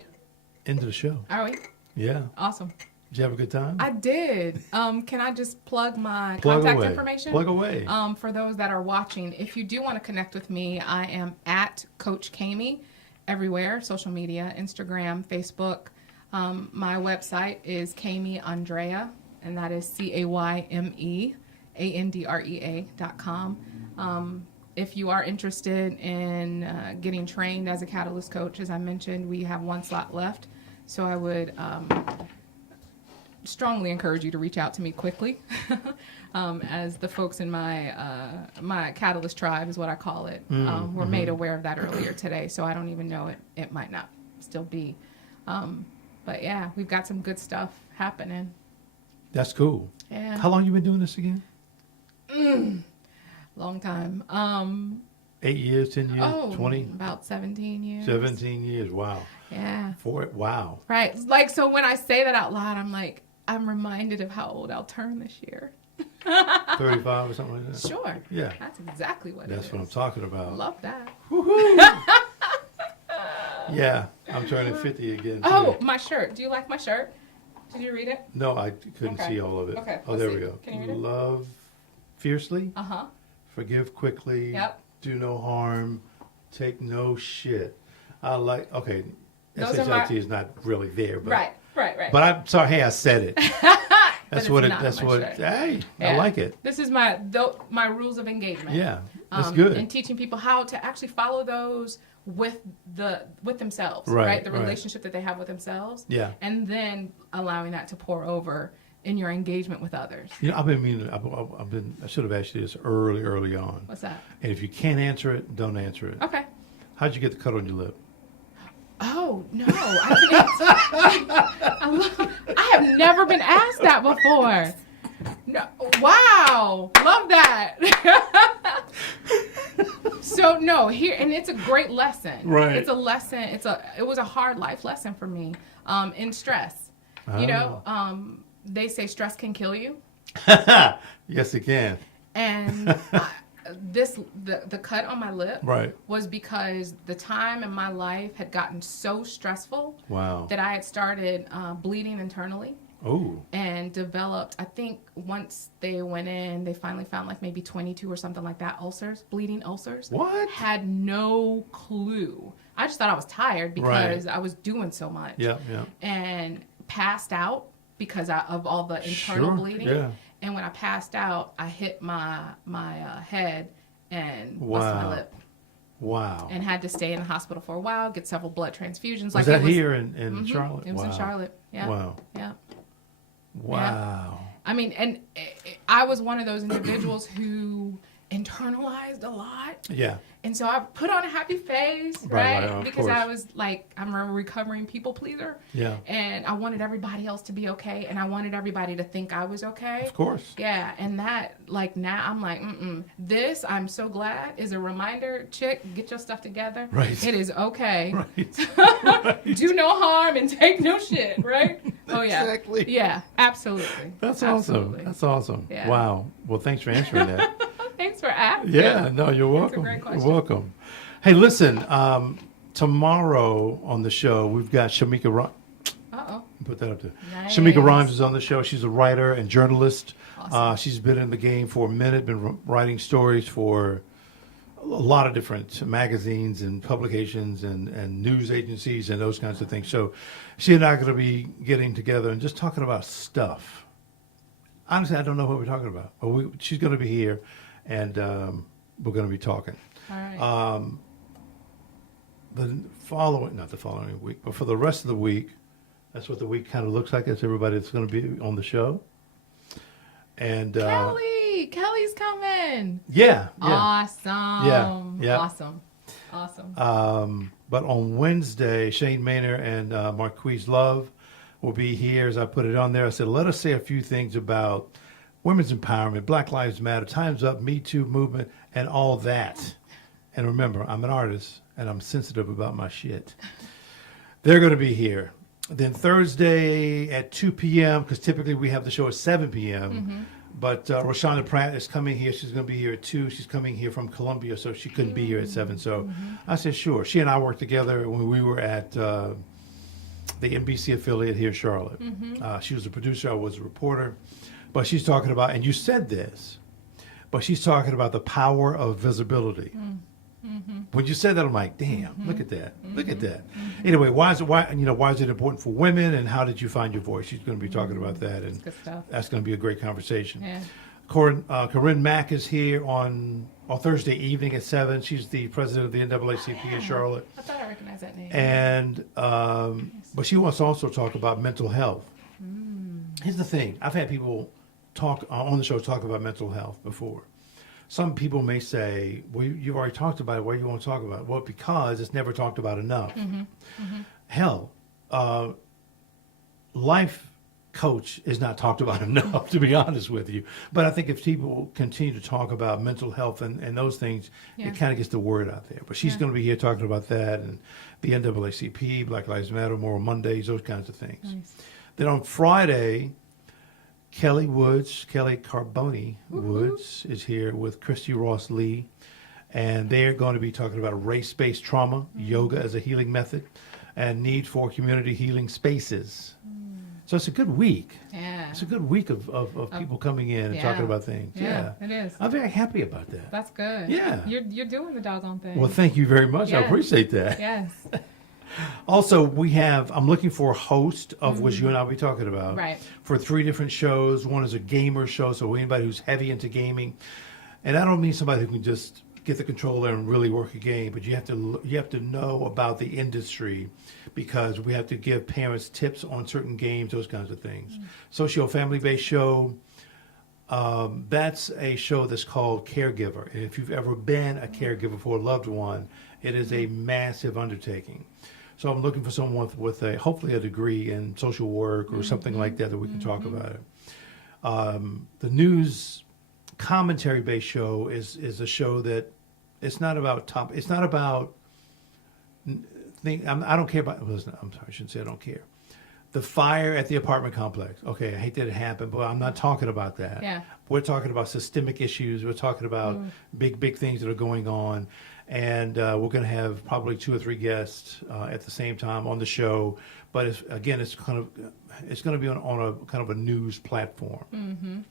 end of the show. Are we? Yeah. Awesome. Did you have a good time? I did. Can I just plug my Plug contact away. information? Plug away. For those that are watching, if you do want to connect with me, I am at Coach Cayme everywhere, social media, Instagram, Facebook. My website is Cayme Andrea, and that is CaymeAndrea.com. If you are interested in getting trained as a Catalyst coach, as I mentioned, we have one slot left. So I would strongly encourage you to reach out to me quickly, as the folks in my Catalyst tribe is what I call it, were made aware of that earlier today. So I don't even know it might not still be. But yeah, we've got some good stuff happening. That's cool. Yeah. How long you been doing this again? Long time. 8 years, 10 years, 20? About 17 years. 17 years. Wow. Yeah. Wow. Right. Like, so when I say that out loud, I'm reminded of how old I'll turn this year. 35 or something like that? Sure. Yeah. That's exactly what it is. That's what I'm talking about. Love that. Yeah, I'm turning 50 again. Too. Oh, my shirt. Do you like my shirt? Did you read it? No, I couldn't Okay. see all of it. Okay, Oh, let's there see. we go. Can you read it? Love fiercely, Uh-huh. forgive quickly, Yep. do no harm, take no shit. Okay, Those are my- SHIT is not really there, but Right. But I'm sorry. Hey, I said it. That's it's what it. not That's my what. shirt. Hey, I Yeah. like it. This is my rules of engagement. Yeah, that's good. And teaching people how to actually follow those with themselves, Right, right? The right. relationship that they have with themselves. Yeah. And then allowing that to pour over in your engagement with others. I've been I should have asked you this early on. What's that? And if you can't answer it, don't answer it. Okay. How'd you get the cut on your lip? Oh, no. I have never been asked that before. No. Wow. Love that. So, no, here, and it's a great lesson. Right. It's a lesson. It was a hard life lesson for me in stress. Oh. They say stress can kill you. Yes, it can. And the cut on my lip Right. was because the time in my life had gotten so stressful Wow. that I had started bleeding internally Oh. and developed, I think once they went in, they finally found like maybe 22 or something like that bleeding ulcers. What? Had no clue. I just thought I was tired because I was doing so much. Yeah. And passed out because of all the internal Sure, bleeding. yeah. And when I passed out, I hit my head and busted my lip. Wow. And had to stay in the hospital for a while, get several blood transfusions. Was that here in Charlotte? It was in Charlotte. Yeah. Wow. Yeah. Wow. I mean, and I was one of those individuals who internalized a lot. Yeah. And so I put on a happy face, Right, right? of Because course. I was like, I'm a recovering people pleaser. Yeah. And I wanted everybody else to be okay. And I wanted everybody to think I was okay. Of course. Yeah. And that, like, now I'm like, this, I'm so glad, is a reminder, chick, get your stuff together. Right. It is okay. Right. Do no harm and take no shit, right? Oh, yeah. Exactly. Yeah, absolutely. That's Absolutely. awesome. That's awesome. Yeah. Wow. Well, thanks for answering that. Thanks for asking. Yeah, no, you're welcome. great You're question. welcome. Hey, listen, tomorrow on the show, we've got Shamika Rhymes. Uh-oh. Put that up there. Nice. Shamika Rhymes is on the show. She's a writer and journalist. Awesome. She's been in the game for a minute, been writing stories for a lot of different magazines and publications and news agencies and those kinds of things. So she and I are going to be getting together and just talking about stuff. Honestly, I don't know what we're talking about, but she's going to be here, and we're going to be talking. All right. Not the following week, but for the rest of the week, that's what the week kind of looks like. That's everybody that's going to be on the show. And Kelly's coming. yeah. Awesome. Yeah. Awesome. But on Wednesday, Shane Maynor and Marquise Love will be here. As I put it on there, I said, let us say a few things about women's empowerment, Black Lives Matter, Time's Up, Me Too movement, and all that. And remember, I'm an artist, and I'm sensitive about my shit. They're going to be here. Then Thursday at 2 p.m., because typically we have the show at 7 p.m., Mm-hmm. but Roshonda Pratt is coming here. She's going to be here at 2. She's coming here from Columbia, so she couldn't be here at 7. So I said, sure. She and I worked together when we were at the NBC affiliate here in Charlotte. She was a producer. I was a reporter. But she's talking about, and you said this, but she's talking about the power of visibility. When you said that, I'm like, damn, look at that. Look at that. Anyway, why is it important for women, and how did you find your voice? She's going to be talking about that, and Good stuff. that's going to be a great conversation. Yeah. Corinne Mack is here on Thursday evening at 7. She's the president of the NAACP in Charlotte. I thought I recognized that name. And but she wants to also talk about mental health. Here's the thing: I've had people talk on the show talk about mental health before. Some people may say, "Well, you've already talked about it. Why do you want to talk about it?" Well, because it's never talked about enough. Hell, life coach is not talked about enough, to be honest with you. But I think if people continue to talk about mental health and those things, Yeah. it kind of gets the word out there. But she's Yeah. going to be here talking about that and the NAACP, Black Lives Matter, Moral Mondays, those kinds of things. Nice. Then on Friday, Kelly Carboni Woods is here with Christy Ross Lee, and they're going to be talking about race-based trauma, yoga as a healing method, and need for community healing spaces. So it's a good week. Yeah. It's a good week of people coming in and Yeah. talking about things. Yeah, it is. I'm very happy about that. That's good. Yeah. You're doing the doggone thing. Well, thank you very much. I Yeah. appreciate that. Yes. Also, I'm looking for a host of which you and I will be talking about. Right. For 3 different shows. One is a gamer show, so anybody who's heavy into gaming. And I don't mean somebody who can just get the controller and really work a game, but you have to know about the industry, because we have to give parents tips on certain games, those kinds of things. Socio family-based show. That's a show that's called Caregiver. And if you've ever been a caregiver for a loved one, it is a massive undertaking. So I'm looking for someone with hopefully a degree in social work or something like that we can talk about it. The news commentary-based show is a show that it's not about I don't care about. I'm sorry, I shouldn't say I don't care. The fire at the apartment complex. Okay, I hate that it happened, but I'm not talking about that. Yeah. We're talking about systemic issues. We're talking about big things that are going on. And we're going to have probably 2 or 3 guests at the same time on the show. But it's going to be on a kind of a news platform.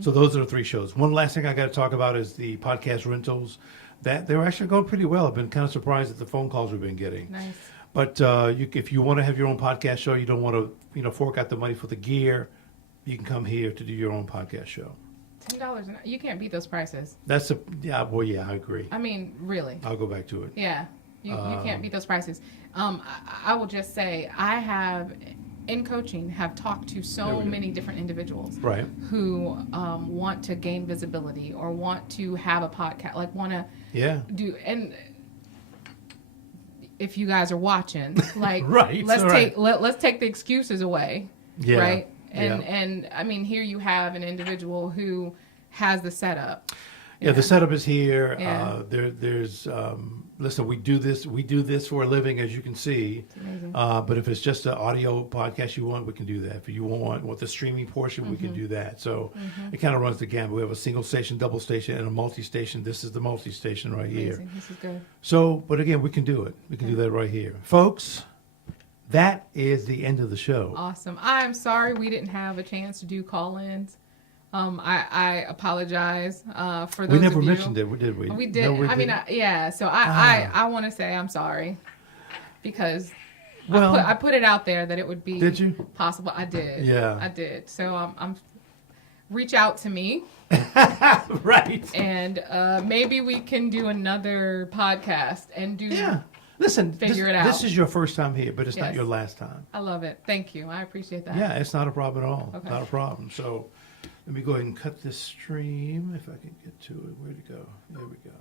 So those are the 3 shows. One last thing I got to talk about is the podcast rentals. That they're actually going pretty well. I've been kind of surprised at the phone calls we've been getting. Nice. But if you want to have your own podcast show, you don't want to fork out the money for the gear, you can come here to do your own podcast show. $10 you can't beat those prices. I agree. I mean, really. I'll go back to it. Yeah. You can't beat those prices. I will just say I have in coaching have talked to There so we go. many different individuals Right. who want to gain visibility or want to have a podcast, like want to Yeah. do. And if you guys are watching, like, Right, let's all right. let's take the excuses away, Yeah. right? And Yeah. and I mean, here you have an individual who has the setup. Yeah, the setup is here. Yeah. There's listen, we do this for a living, as you can see. It's amazing. But if it's just an audio podcast you want, we can do that. If you want the streaming portion, we can do that. So it kind of runs the gamut. We have a single station, double station, and a multi-station. This is the multi-station right here. Amazing. This is good. So, but again, we can do it. We can do that right here. Folks, that is the end of the show. Awesome. I'm sorry we didn't have a chance to do call-ins. I apologize for those We never of you. mentioned it, did we? We did. No, we I mean, didn't. yeah. So Ah. I want to say I'm sorry because Well, I put it out there that it would be did you? possible. I did. Yeah. I did. So I'm reach out to me Right. and maybe we can do another podcast and do. Yeah. Listen, Figure it out. This is your first time here, but it's not Yes. your last time. I love it. Thank you. I appreciate that. Yeah, it's not a problem at all. Okay. Not a problem. So let me go ahead and cut this stream if I can get to it. Where'd it go? There we go.